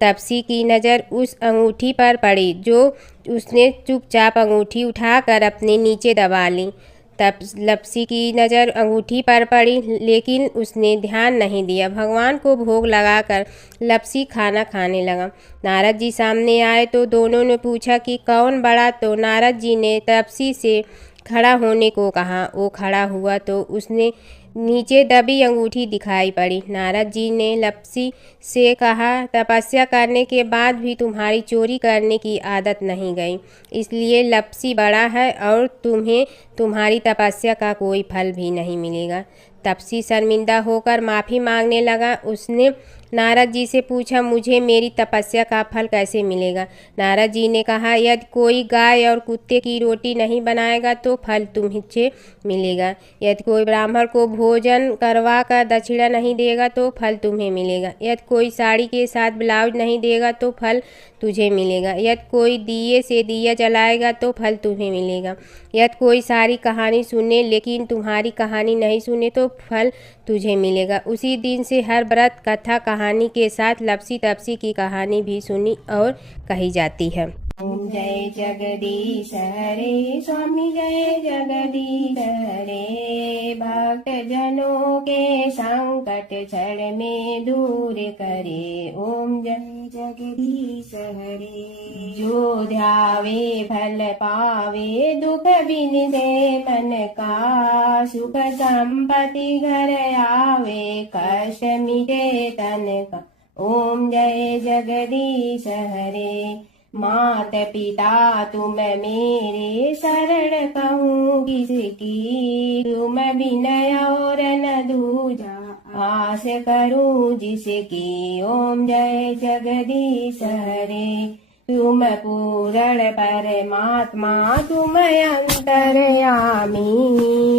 तपसी की नज़र उस अंगूठी पर पड़ी जो उसने चुपचाप अंगूठी उठाकर अपने नीचे दबा ली। तब लपसी की नज़र अंगूठी पर पड़ी, लेकिन उसने ध्यान नहीं दिया। भगवान को भोग लगाकर लपसी खाना खाने लगा। नारद जी सामने आए तो दोनों ने पूछा कि कौन बड़ा, तो नारद जी ने तपसी से खड़ा होने को कहा। वो खड़ा हुआ तो उसने नीचे दबी अंगूठी दिखाई पड़ी। नारद जी ने लपसी से कहा, तपस्या करने के बाद भी तुम्हारी चोरी करने की आदत नहीं गई, इसलिए लपसी बड़ा है और तुम्हें तुम्हारी तपस्या का कोई फल भी नहीं मिलेगा। तपसी शर्मिंदा होकर माफ़ी मांगने लगा। उसने नारद जी से पूछा, मुझे मेरी तपस्या का फल कैसे मिलेगा। नारद जी ने कहा, यदि कोई गाय और कुत्ते की रोटी नहीं बनाएगा तो फल तुम्हें मिलेगा। यदि कोई ब्राह्मण को भोजन करवा कर दक्षिणा नहीं देगा तो फल तुम्हें मिलेगा। यदि कोई साड़ी के साथ ब्लाउज नहीं देगा तो फल तुझे मिलेगा। यदि कोई दिए से दिया जलाएगा तो फल तुम्हें मिलेगा। यदि कोई सारी कहानी सुने लेकिन तुम्हारी कहानी नहीं सुने तो फल तुझे मिलेगा। उसी दिन से हर व्रत कथा कहानी के साथ लपसी तपसी की कहानी भी सुनी और कही जाती है। ओम जय जगदीश हरे, स्वामी जय जगदीश हरे। भक्त जनों के संकट क्षण में दूर करे। ओम जय जगदीश हरे। जो ध्यावे फल पावे, दुख बिन से मन का, सुख संपत्ति घर आवे, कष्ट मिटे तन का। ओम जय जगदीश हरे। मात पिता तुम मेरे, शरण कहूँ किसकी, तुम विनय और न दूजा, आस करूँ जिसकी। ओम जय जगदीश हरे। तुम पूर्ण परमात्मा, तुम अंतर्यामी,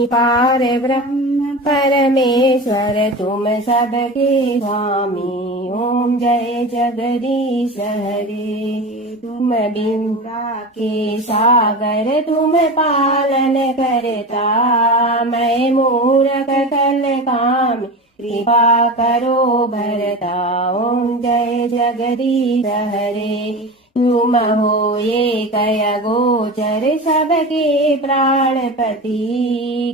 पार ब्रह्म परमेश्वर, तुम सबके स्वामी। ओम जय जगदीश हरे। तुम बिंदा के सागर, तुम पालन करता, मैं मूरख कल काम, कृपा करो भरता। ओम जय जगदीश हरे। तुम हो ये कय गोचर, सबके प्राणपति,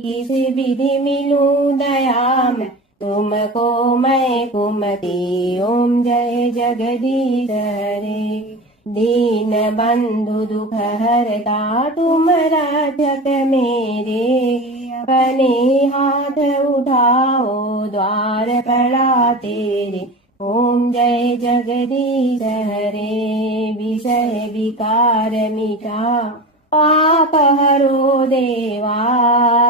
किस विधि मिलूं दया में, तुमको मैं कुमति। ओम जय जगदीश हरे। दीन बंधु दुख हरता, तुम रक्षक मेरे, अपने हाथ उठाओ, द्वार पड़ा तेरे। ओम जय जगदीश हरे। विषय विकार मिटा, पाप हरो देवा,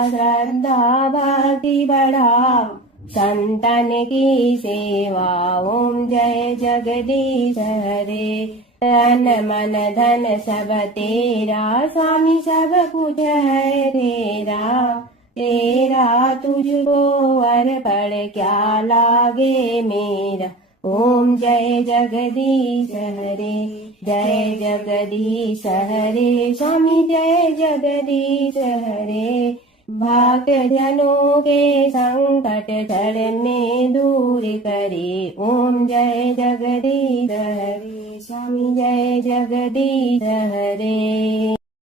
श्रद्धा भक्ति बढ़ाओ, संतन की सेवा। ओम जय जगदीश हरे। तन मन धन सब तेरा, स्वामी सब कुछ है तेरा, तेरा तुझको अर्पण क्या लागे मेरा। ओम जय जगदीश हरे। जय जगदीश हरे। स्वामी जय जगदीश हरे। भक्त जनों के संकट जड़ में दूर करे। ओम जय जगदीश हरे। स्वामी जय जगदीश हरे।